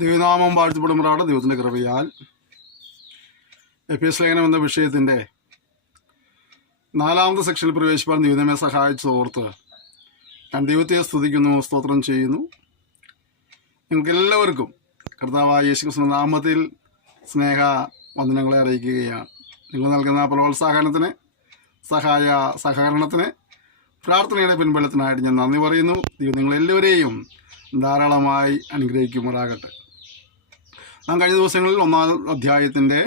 ദൈവനാമം വാഴ്ത്തപ്പെടുമ്പോഴാണ് ദൈവത്തിൻ്റെ കൃപയാൽ എഫേസ്യ ലേഖനം എന്ന വിഷയത്തിൻ്റെ 4ാമത്തെ സെക്ഷനിൽ പ്രവേശിപ്പാൻ ദൈവമേ സഹായിച്ചു ഓർത്ത് ഞാൻ ദൈവത്തെ സ്തുതിക്കുന്നു, സ്തോത്രം ചെയ്യുന്നു. നിങ്ങൾക്കെല്ലാവർക്കും കർത്താവായ യേശുക്രിസ്തുവിന്റെ നാമത്തിൽ സ്നേഹ വന്ദനങ്ങളെ അറിയിക്കുകയാണ്. നിങ്ങൾ നൽകുന്ന പ്രോത്സാഹനത്തിന്, സഹകരണത്തിന്, പ്രാർത്ഥനയുടെ പിൻബലത്തിനായിട്ട് ഞാൻ നന്ദി പറയുന്നു. ദൈവം നിങ്ങളെല്ലാവരെയും ധാരാളമായി അനുഗ്രഹിക്കുമാറാകട്ടെ. നാം കഴിഞ്ഞ ദിവസങ്ങളിൽ 1-ാം അധ്യായത്തിൻ്റെ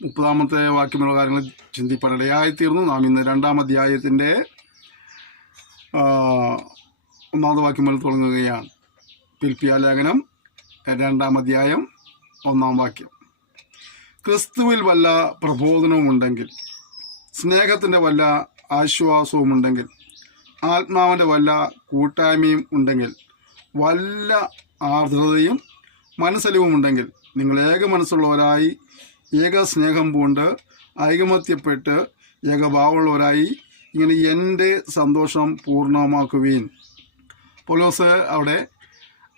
30ാമത്തെ വാക്യമുള്ള കാര്യങ്ങൾ ചിന്തിപ്പാനിടയായിത്തീർന്നു. നാം ഇന്ന് 2-ാം അധ്യായത്തിൻ്റെ 1-ാമത്തെ വാക്യം മുതൽ തുടങ്ങുകയാണ്. ഫിലിപ്പിയ ലേഖനം 2-ാം അധ്യായം 1-ാം വാക്യം. ക്രിസ്തുവിൽ വല്ല പ്രബോധനവും ഉണ്ടെങ്കിൽ, സ്നേഹത്തിൻ്റെ വല്ല ആശ്വാസവും ഉണ്ടെങ്കിൽ, ആത്മാവിൻ്റെ വല്ല കൂട്ടായ്മയും ഉണ്ടെങ്കിൽ, വല്ല ആർദ്രതയും മനസ്സലിവും ഉണ്ടെങ്കിൽ, നിങ്ങൾ ഏക മനസ്സുള്ളവരായി ഏക സ്നേഹം പൂണ്ട് ഐകമത്യപ്പെട്ട് ഏകഭാവമുള്ളവരായി ഇങ്ങനെ എൻ്റെ സന്തോഷം പൂർണ്ണമാക്കുവീൻ. പൗലോസ് അവിടെ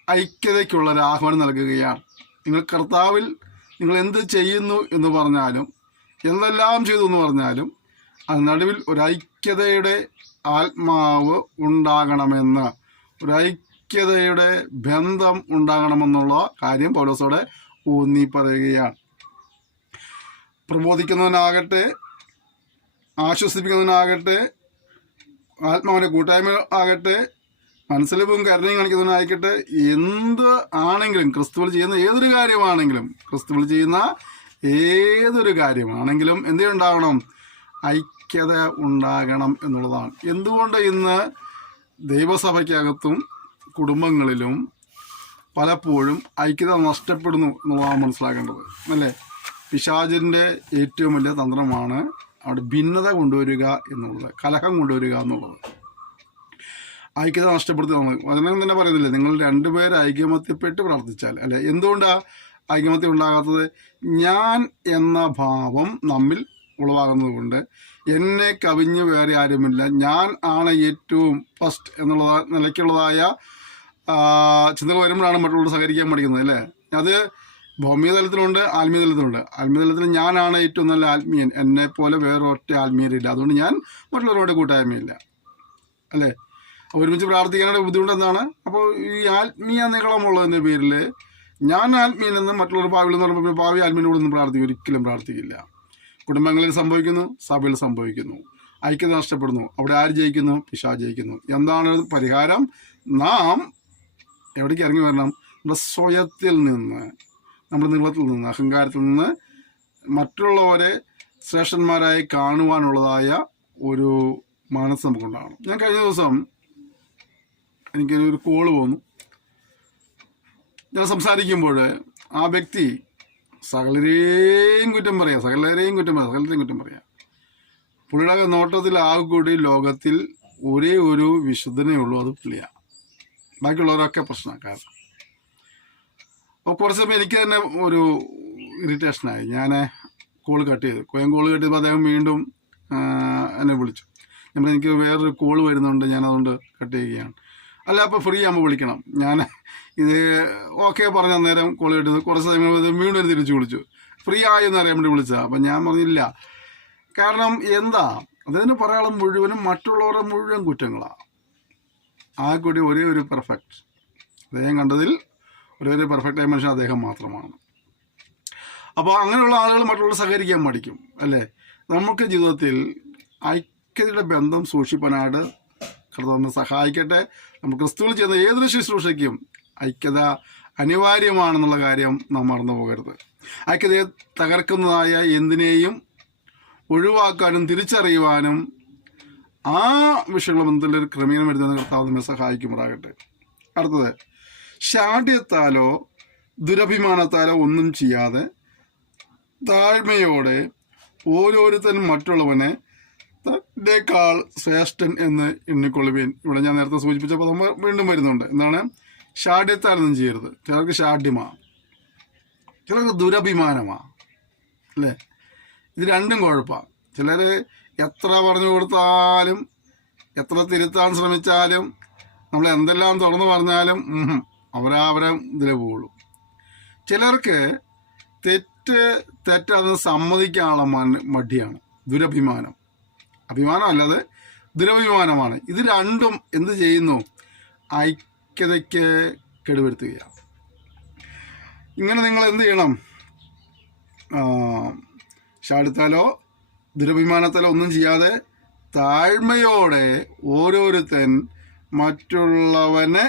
ഐക്യതയ്ക്കുള്ളൊരു ആഹ്വാനം നൽകുകയാണ്. നിങ്ങൾ കർത്താവിൽ നിങ്ങൾ എന്ത് ചെയ്യുന്നു എന്ന് പറഞ്ഞാലും, എന്തെല്ലാം ചെയ്തു എന്ന് പറഞ്ഞാലും, അത് നടുവിൽ ഒരു ഐക്യതയുടെ ആത്മാവ് ഉണ്ടാകണമെന്ന്, ഒരു ഐക്യതയുടെ ബന്ധം ഉണ്ടാകണമെന്നുള്ള കാര്യം പൗലോസോടെ ഊന്നി പറയുകയാണ്. പ്രബോധിക്കുന്നവനാകട്ടെ, ആശ്വസിപ്പിക്കുന്നവനാകട്ടെ, ആത്മാവിൻ്റെ കൂട്ടായ്മ ആകട്ടെ, മനസ്സിലിപ്പും കരുണയും കാണിക്കുന്നവനായിക്കട്ടെ, എന്ത് ആണെങ്കിലും, ക്രിസ്തുവിൽ ചെയ്യുന്ന ഏതൊരു കാര്യമാണെങ്കിലും എന്തുണ്ടാവണം? ഐക്യത ഉണ്ടാകണം എന്നുള്ളതാണ്. എന്തുകൊണ്ട് ഇന്ന് ദൈവസഭയ്ക്കകത്തും കുടുംബങ്ങളിലും പലപ്പോഴും ഐക്യത നഷ്ടപ്പെടുന്നു എന്നുള്ളതാണ് മനസ്സിലാക്കേണ്ടത്, അല്ലേ? പിശാചിൻ്റെ ഏറ്റവും വലിയ തന്ത്രമാണ് അവിടെ ഭിന്നത കൊണ്ടുവരിക എന്നുള്ളത്, കലഹം കൊണ്ടുവരിക എന്നുള്ളത്. ഐക്യത നഷ്ടപ്പെടുത്തുക. അതിനകം തന്നെ പറയുന്നില്ലേ, നിങ്ങൾ 2 പേർ ഐകമത്യപ്പെട്ട് പ്രാർത്ഥിച്ചാൽ, അല്ലെ? എന്തുകൊണ്ടാണ് ഐകമത്യം ഉണ്ടാകാത്തത്? ഞാൻ എന്ന ഭാവം നമ്മിൽ ഉളവാകുന്നത് കൊണ്ട്, എന്നെ കവിഞ്ഞ് വേറെ ആരുമില്ല, ഞാൻ ആണ് ഏറ്റവും ഫസ്റ്റ് എന്നുള്ള നിലയ്ക്കുള്ളതായ ചിന്തകൾ വരുമ്പോഴാണ് മറ്റുള്ളവർ സഹകരിക്കാൻ പഠിക്കുന്നത്, അല്ലേ? അത് ഭൗമിക തലത്തിലുണ്ട്, ആത്മീയ തലത്തിലുണ്ട്. ആത്മീയ തലത്തിൽ ഞാനാണ് ഏറ്റവും നല്ല ആത്മീയൻ, എന്നെ പോലെ വേറൊറ്റ ആത്മീയരില്ല, അതുകൊണ്ട് ഞാൻ മറ്റുള്ളവരോട് കൂട്ടായ്മയില്ല, അല്ലേ? ഒരുമിച്ച് പ്രാർത്ഥിക്കാനുള്ള ബുദ്ധിമുട്ട് എന്താണ്? അപ്പോൾ ഈ ആത്മീയ നീളമുള്ളതിൻ്റെ പേരിൽ ഞാൻ ആത്മീയനെന്ന് മറ്റുള്ളവർ ഭാവിയിൽ പറയുമ്പോൾ ഭാവി ആത്മീയനോടൊന്നും ഒരിക്കലും പ്രാർത്ഥിക്കില്ല. കുടുംബങ്ങളിൽ സംഭവിക്കുന്നു, സഭയിൽ സംഭവിക്കുന്നു, ഐക്യത നഷ്ടപ്പെടുന്നു. അവിടെ ആര് ജയിക്കുന്നു? പിശാച് ജയിക്കുന്നു. എന്താണ് പരിഹാരം? നാം എവിടേക്ക് ഇറങ്ങി വരണം? നമ്മുടെ സ്വയത്തിൽ നിന്ന്, നമ്മുടെ നീളത്തിൽ നിന്ന്, അഹങ്കാരത്തിൽ നിന്ന് മറ്റുള്ളവരെ ശ്രേഷ്ഠന്മാരായി കാണുവാനുള്ളതായ ഒരു മനസ്സ് നമുക്കുണ്ടാകണം. ഞാൻ കഴിഞ്ഞ ദിവസം എനിക്കൊരു കോള് പോന്നു. ഞാൻ സംസാരിക്കുമ്പോൾ ആ വ്യക്തി സകലരെയും കുറ്റം പറയാം. പുള്ളിയുടെ നോട്ടത്തിൽ കൂടി ലോകത്തിൽ ഒരേ ഒരു വിശുദ്ധനേ ഉള്ളൂ, അത് പുള്ളിയാണ്. ബാക്കിയുള്ളവരൊക്കെ പ്രശ്നക്കാർ. അപ്പോൾ കുറച്ച് സമയം എനിക്ക് തന്നെ ഒരു ഇറിറ്റേഷനായി. ഞാൻ കോൾ കട്ട് ചെയ്തു. കോൾ കട്ട് ചെയ്തപ്പോൾ അദ്ദേഹം വീണ്ടും എന്നെ വിളിച്ചു. എനിക്ക് വേറൊരു കോൾ വരുന്നുണ്ട്, ഞാനതുകൊണ്ട് കട്ട് ചെയ്യുകയാണ്. അല്ല, അപ്പോൾ ഫ്രീ ആകുമ്പോൾ വിളിക്കണം. ഞാൻ ഇത് ഓക്കെ പറഞ്ഞ നേരം കോൾ കെട്ടുന്നത്, കുറച്ച് സമയം വീണ്ടും തിരിച്ചു വിളിച്ചു. ഫ്രീ ആയെന്ന് അറിയാൻ വേണ്ടി വിളിച്ചതാണ്. അപ്പം ഞാൻ പറഞ്ഞില്ല. കാരണം എന്താ, അതിന് പറയാനുള്ള മുഴുവനും മറ്റുള്ളവരുടെ മുഴുവൻ കുറ്റങ്ങളാണ്. ആ കൂടി ഒരേ ഒരു പെർഫെക്റ്റ്, അദ്ദേഹം കണ്ടതിൽ ഒരേ ഒരു പെർഫെക്റ്റായ മനുഷ്യൻ അദ്ദേഹം മാത്രമാണ്. അപ്പോൾ അങ്ങനെയുള്ള ആളുകൾ മറ്റുള്ളവർ സഹകരിക്കാൻ പഠിക്കും, അല്ലേ? നമുക്ക് ജീവിതത്തിൽ ഐക്യതയുടെ ബന്ധം സൂക്ഷിപ്പാനായിട്ട് കർത്താവിനെ സഹായിക്കട്ടെ. നമ്മൾ ക്രിസ്തുവിൽ ചെയ്യുന്ന ഏതൊരു ശുശ്രൂഷയ്ക്കും ഐക്യത അനിവാര്യമാണെന്നുള്ള കാര്യം നാം മറന്നു പോകരുത്. ഐക്യതയെ തകർക്കുന്നതായ എന്തിനേയും ഒഴിവാക്കാനും തിരിച്ചറിയുവാനും ആ വിഷയങ്ങളുടെ ബന്ധത്തിൽ ഒരു ക്രമീകരണം വരുത്തുന്ന കർത്താവ് നമ്മെ സഹായിക്കുമാറാകട്ടെ. അടുത്തത്, ശാഠ്യത്താലോ ദുരഭിമാനത്താലോ ഒന്നും ചെയ്യാതെ താഴ്മയോടെ ഓരോരുത്തരും മറ്റുള്ളവനെ തന്നേക്കാൾ ശ്രേഷ്ഠൻ എന്ന് എണ്ണിക്കൊള്ളുവീൻ. ഇവിടെ ഞാൻ നേരത്തെ സൂചിപ്പിച്ചപ്പോൾ നമ്മൾ വീണ്ടും വരുന്നുണ്ട്. എന്താണ്? ശാഠ്യത്താലൊന്നും ചെയ്യരുത്. ചിലർക്ക് ശാഠ്യമാണ്, ചിലർക്ക് ദുരഭിമാനമാണ്, അല്ലേ? ഇത് രണ്ടും കുഴപ്പമാണ്. ചിലർ എത്ര പറഞ്ഞു കൊടുത്താലും, എത്ര തിരുത്താൻ ശ്രമിച്ചാലും, നമ്മൾ എന്തെല്ലാം തുറന്നു പറഞ്ഞാലും അവരെ ഇതിലേ പോവുള്ളൂ. ചിലർക്ക് തെറ്റതെന്ന് സമ്മതിക്കാനുള്ള മടിയാണ്, ദുരഭിമാനം. അഭിമാനം അല്ലാതെ ദുരഭിമാനമാണ്. ഇത് രണ്ടും എന്ത് ചെയ്യുന്നു? ഐക്യതയ്ക്ക് കേടുവരുത്തുകയാണ്. ഇങ്ങനെ നിങ്ങൾ എന്ത് ചെയ്യണം? ശാഠ്യത്താലോ ദുരഭിമാനത്താലോ ഒന്നും ചെയ്യാതെ താഴ്മയോടെ ഓരോരുത്തൻ മറ്റുള്ളവനെ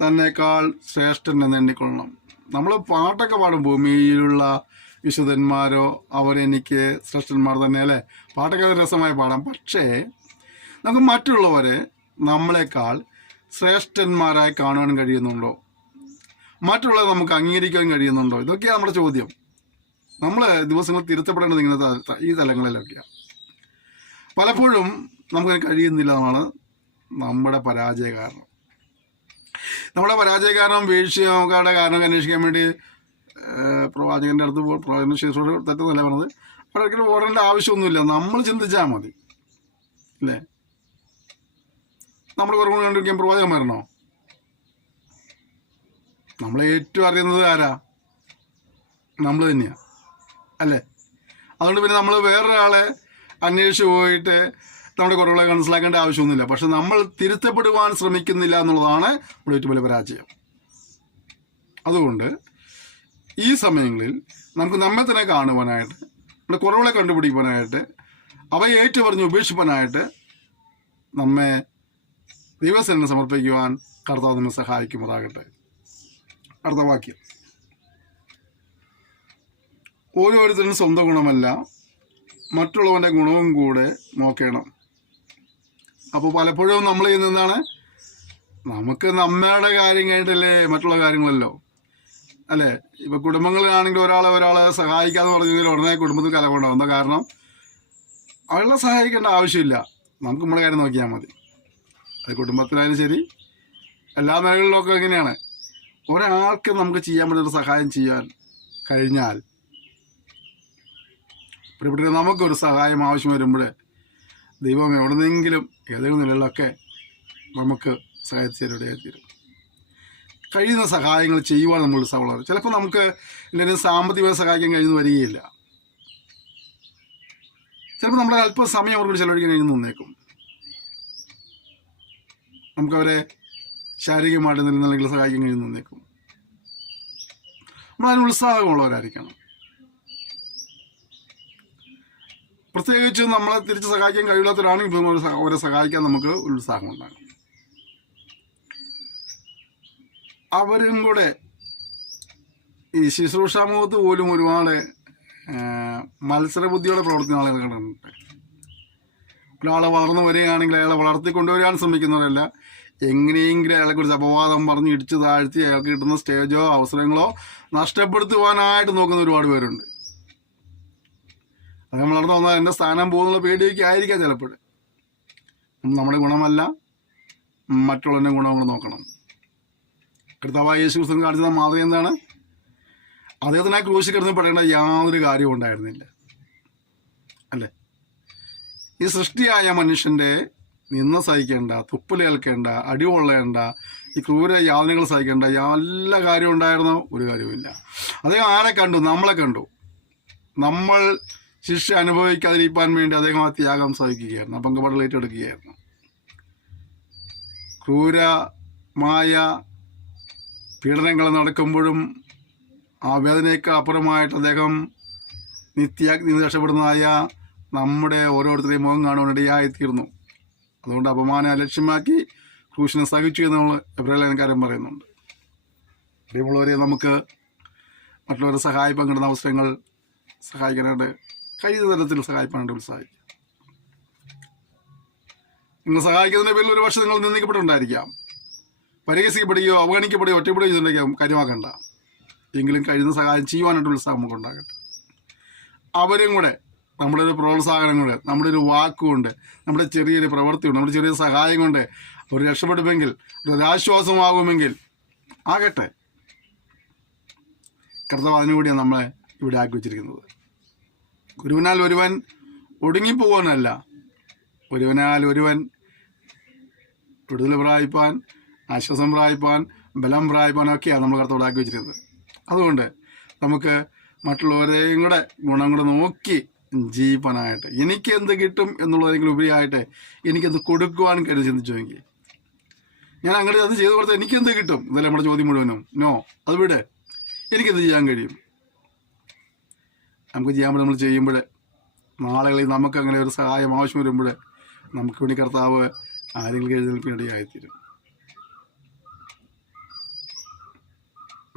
തന്നെക്കാൾ ശ്രേഷ്ഠൻ എന്ന് എണ്ണിക്കൊള്ളണം. നമ്മൾ പാട്ടൊക്കെ പാടും, ഭൂമിയിലുള്ള വിശുദ്ധന്മാരോ അവരെനിക്ക് ശ്രേഷ്ഠന്മാർ തന്നെ, അല്ലേ? പാട്ടൊക്കെ രസമായി പാടാം. പക്ഷേ നമുക്ക് മറ്റുള്ളവരെ നമ്മളെക്കാൾ ശ്രേഷ്ഠന്മാരായി കാണുവാൻ കഴിയുന്നുണ്ടോ? മറ്റുള്ളവരെ നമുക്ക് അംഗീകരിക്കാൻ കഴിയുന്നുണ്ടോ? ഇതൊക്കെയാണ് നമ്മുടെ ചോദ്യം. നമ്മൾ ദിവസങ്ങൾ തിരുത്തപ്പെടേണ്ടത് ഇങ്ങനത്തെ ഈ തലങ്ങളിലൊക്കെയാണ്. പലപ്പോഴും നമുക്കത് കഴിയുന്നില്ല എന്നാണ് നമ്മുടെ പരാജയ കാരണം. നമ്മുടെ പരാജയ കാരണം വീഴ്ചയുടെ കാരണം അന്വേഷിക്കാൻ വേണ്ടി പ്രവാചകൻ്റെ അടുത്ത് പ്രവാചകൻ്റെ ശേഷോട് തെറ്റെന്നല്ല പറഞ്ഞത്. അവിടെ ഓടേണ്ട ആവശ്യമൊന്നുമില്ല, നമ്മൾ ചിന്തിച്ചാൽ മതി, അല്ലേ? നമ്മൾ കുറവ് കണ്ടിരിക്കാൻ പ്രവാചകൻ വരണോ? നമ്മളെ ഏറ്റവും അറിയുന്നത് ആരാ? നമ്മൾ തന്നെയാണ്, അല്ലേ? അതുകൊണ്ട് പിന്നെ നമ്മൾ വേറൊരാളെ അന്വേഷിച്ച് പോയിട്ട് നമ്മുടെ കുറവുകളെ മനസ്സിലാക്കേണ്ട ആവശ്യമൊന്നുമില്ല. പക്ഷെ നമ്മൾ തിരുത്തപ്പെടുവാൻ ശ്രമിക്കുന്നില്ല എന്നുള്ളതാണ് നമ്മുടെ ഏറ്റവും വലിയ പരാജയം. അതുകൊണ്ട് ഈ സമയങ്ങളിൽ നമുക്ക് നമ്മെ തന്നെ കാണുവാനായിട്ട്, നമ്മുടെ കുറവുകളെ കണ്ടുപിടിക്കുവാനായിട്ട്, അവയെ ഏറ്റുപറഞ്ഞ് ഉപേക്ഷിപ്പാനായിട്ട് നമ്മെ ദൈവസേനന് സമർപ്പിക്കുവാൻ കർത്താവ് നമ്മെ സഹായിക്കുമാറാകട്ടെ. അടുത്ത വാക്യം, ഓരോരുത്തരും സ്വന്തം ഗുണമല്ല മറ്റുള്ളവൻ്റെ ഗുണവും കൂടെ നോക്കണം. അപ്പോൾ പലപ്പോഴും നമ്മൾ ചെയ്യുന്നതാണ്, നമുക്ക് നമ്മളുടെ കാര്യം കഴിഞ്ഞിട്ടല്ലേ മറ്റുള്ള കാര്യങ്ങളല്ലോ, അല്ലേ? ഇപ്പോൾ കുടുംബങ്ങളിലാണെങ്കിൽ ഒരാളെ സഹായിക്കാന്ന് പറഞ്ഞെങ്കിൽ ഉടനെ കുടുംബത്തിൽ കലഹമുണ്ടാവും. എന്താ കാരണം? അവളെ സഹായിക്കേണ്ട ആവശ്യമില്ല, നമുക്ക് നമ്മുടെ കാര്യം നോക്കിയാൽ മതി. അത് കുടുംബത്തിലായാലും ശരി, എല്ലാ മേഖലകളിലൊക്കെ എങ്ങനെയാണ്? ഒരാൾക്ക് നമുക്ക് ചെയ്യാൻ പറ്റുന്ന സഹായം ചെയ്യാൻ കഴിഞ്ഞാൽ, പ്രിയപ്പെട്ട നമുക്കൊരു സഹായം ആവശ്യം വരുമ്പോൾ ദൈവം എവിടെന്നെങ്കിലും ഏതെങ്കിലും നിലയിലൊക്കെ നമുക്ക് സഹായത്തിനിടയായിത്തീരും. കഴിയുന്ന സഹായങ്ങൾ ചെയ്യുവാൻ നമ്മൾ ഉത്സാഹമുള്ളത്. ചിലപ്പോൾ നമുക്ക് എന്തെങ്കിലും സാമ്പത്തികമായി സഹായിക്കാൻ കഴിയുന്ന വരികയില്ല. ചിലപ്പോൾ നമ്മുടെ അല്പം സമയം അവർക്ക് ചെലവഴിക്കാൻ കഴിയുന്നു വന്നേക്കും. നമുക്കവരെ ശാരീരികമായിട്ട് നിലനിൽക്കുന്ന സഹായിക്കാൻ കഴിയുന്നു വന്നേക്കും. നമ്മൾ അതിന് ഉത്സാഹമുള്ളവരായിരിക്കണം. പ്രത്യേകിച്ചും നമ്മളെ തിരിച്ച് സഹായിക്കാൻ കഴിയില്ലാത്തവരാണെങ്കിൽ അവരെ സഹായിക്കാൻ നമുക്ക് ഉത്സാഹമുണ്ടാകും. അവരും കൂടെ ഈ ശുശ്രൂഷാമുഖത്ത് പോലും ഒരുപാട് മത്സരബുദ്ധിയോടെ പ്രവർത്തിക്കുന്ന ആളുകൾ കണ്ടിട്ടുണ്ട്. ഒരാളെ വളർന്നു വരികയാണെങ്കിൽ അയാളെ വളർത്തിക്കൊണ്ടുവരാൻ ശ്രമിക്കുന്നവരല്ല, എങ്ങനെയെങ്കിലും അയാളെക്കുറിച്ച് അപവാദം പറഞ്ഞ് ഇടിച്ചു താഴ്ത്തി അയാൾക്ക് കിട്ടുന്ന സ്റ്റേജോ അവസരങ്ങളോ നഷ്ടപ്പെടുത്തുവാനായിട്ട് നോക്കുന്ന ഒരുപാട് പേരുണ്ട്. അത് നമ്മൾ വളർന്നു വന്നാൽ എൻ്റെ സ്ഥാനം പോകുന്നുള്ള പേടിയൊക്കെ ആയിരിക്കാം ചിലപ്പോൾ. നമ്മുടെ ഗുണമല്ല, മറ്റുള്ളവൻ്റെ ഗുണങ്ങൾ നോക്കണം. കർത്താവായ യേശു ക്രിസ്തു കാണിച്ച മാതൃക എന്താണ്? അദ്ദേഹത്തിന് ആ ക്രൂശിൽ കിടന്ന് പെടേണ്ട യാതൊരു കാര്യവും ഉണ്ടായിരുന്നില്ല, അല്ലേ? ഈ സൃഷ്ടിയായ മനുഷ്യൻ്റെ നിന്ന സഹിക്കേണ്ട, തുപ്പൽ കേൾക്കേണ്ട, അടികൊള്ളേണ്ട, ഈ ക്രൂര യാതനകൾ സഹിക്കേണ്ട എല്ലാ കാര്യവും ഉണ്ടായിരുന്നോ? ഒരു കാര്യവുമില്ല. അദ്ദേഹം ആരെ കണ്ടു? നമ്മളെ കണ്ടു. നമ്മൾ ശിക്ഷ അനുഭവിക്കാതിരിക്കാൻ വേണ്ടി അദ്ദേഹം ആ ത്യാഗം സഹിക്കുകയായിരുന്നു, പങ്കുപാടുകൾ ഏറ്റെടുക്കുകയായിരുന്നു. ക്രൂരമായ പീഡനങ്ങൾ നടക്കുമ്പോഴും ആ വേദനയ്ക്ക് അപ്പുറമായിട്ട് അദ്ദേഹം നിത്യാഗ്നി രക്ഷപ്പെടുന്നതായ നമ്മുടെ ഓരോരുത്തരെയും മുഖം കാണുവാനിടയായിത്തീർന്നു. അതുകൊണ്ട് അപമാനം ലക്ഷ്യമാക്കി ക്രൂശിനെ സഹിച്ചു എന്ന് നമ്മൾ എബ്രായക്കാരൻ പറയുന്നുണ്ട്. പ്രിയമുള്ളവരെ, നമുക്ക് മറ്റുള്ളവരെ സഹായിപ്പാൻ കിട്ടുന്ന അവസരങ്ങൾ സഹായിക്കാനായിട്ട് കഴിയുന്ന തരത്തിൽ സഹായിപ്പാനായിട്ട് ഉത്സാഹിക്കുക. നിങ്ങൾ സഹായിക്കുന്നതിൻ്റെ പേരിൽ ഒരു വർഷം നിങ്ങൾ നിന്ദിക്കപ്പെട്ടുണ്ടായിരിക്കാം, പരിഹസിക്കപ്പെടുകയോ അവഗണിക്കപ്പെടുകയോ ഒറ്റപ്പെടുകയോ ചെയ്തിട്ടുണ്ടായിരിക്കാം. കാര്യമാക്കണ്ട. എങ്കിലും കഴിയുന്ന സഹായം ചെയ്യുവാനായിട്ട് ഉത്സാഹം നമുക്ക് ഉണ്ടാകട്ടെ. അവരും കൂടെ നമ്മുടെ ഒരു പ്രോത്സാഹനം കൊണ്ട്, നമ്മുടെ ഒരു വാക്കുകൊണ്ട്, നമ്മുടെ ചെറിയൊരു പ്രവൃത്തി കൊണ്ട്, നമ്മുടെ ചെറിയ സഹായം കൊണ്ട് ഒരു രക്ഷപ്പെടുമെങ്കിൽ, ഒരു ആശ്വാസമാകുമെങ്കിൽ ആകട്ടെ. കർത്താവ് അതിനുകൂടിയാണ് നമ്മളെ ഇവിടെ ആക്കി വച്ചിരിക്കുന്നത്. ഒരുവനാൽ ഒരുവൻ ഒടുങ്ങിപ്പോകാനല്ല, ഒരുവനാൽ ഒരുവൻ വിടുതൽ പ്രാപിപ്പാൻ, ആശ്വാസം പ്രാപിപ്പാൻ, ബലം പ്രാപിപ്പാൻ ഒക്കെയാണ് നമ്മൾ കർത്താവ് ആക്കി വെച്ചിരുന്നത്. അതുകൊണ്ട് നമുക്ക് മറ്റുള്ളവരെയും കൂടെ ഗുണം കൂടെ നോക്കി ജീവിക്കാനായിട്ട് എനിക്കെന്ത് കിട്ടും എന്നുള്ളതെങ്കിലും ഉപരിയായിട്ട് എനിക്കെന്ത് കൊടുക്കുവാൻ കഴിയും ചിന്തിച്ചു നോക്കി. ഞാൻ അങ്ങനെ അത് ചെയ്തു കൊടുത്താൽ എനിക്കെന്ത് കിട്ടും? ഇതല്ലേ നമ്മുടെ ചോദ്യം മുഴുവനും. നോ, അത് വിട്. എനിക്കെന്ത് ചെയ്യാൻ കഴിയും? നമുക്ക് ചെയ്യാൻ പറ്റും. നമ്മൾ ചെയ്യുമ്പോൾ നാളുകളിൽ നമുക്ക് അങ്ങനെ ഒരു സഹായം ആവശ്യം വരുമ്പോൾ നമുക്ക് വേണ്ടി കർത്താവ് ആരെങ്കിലും എഴുന്നേൽപ്പിനിടയായിത്തീരും.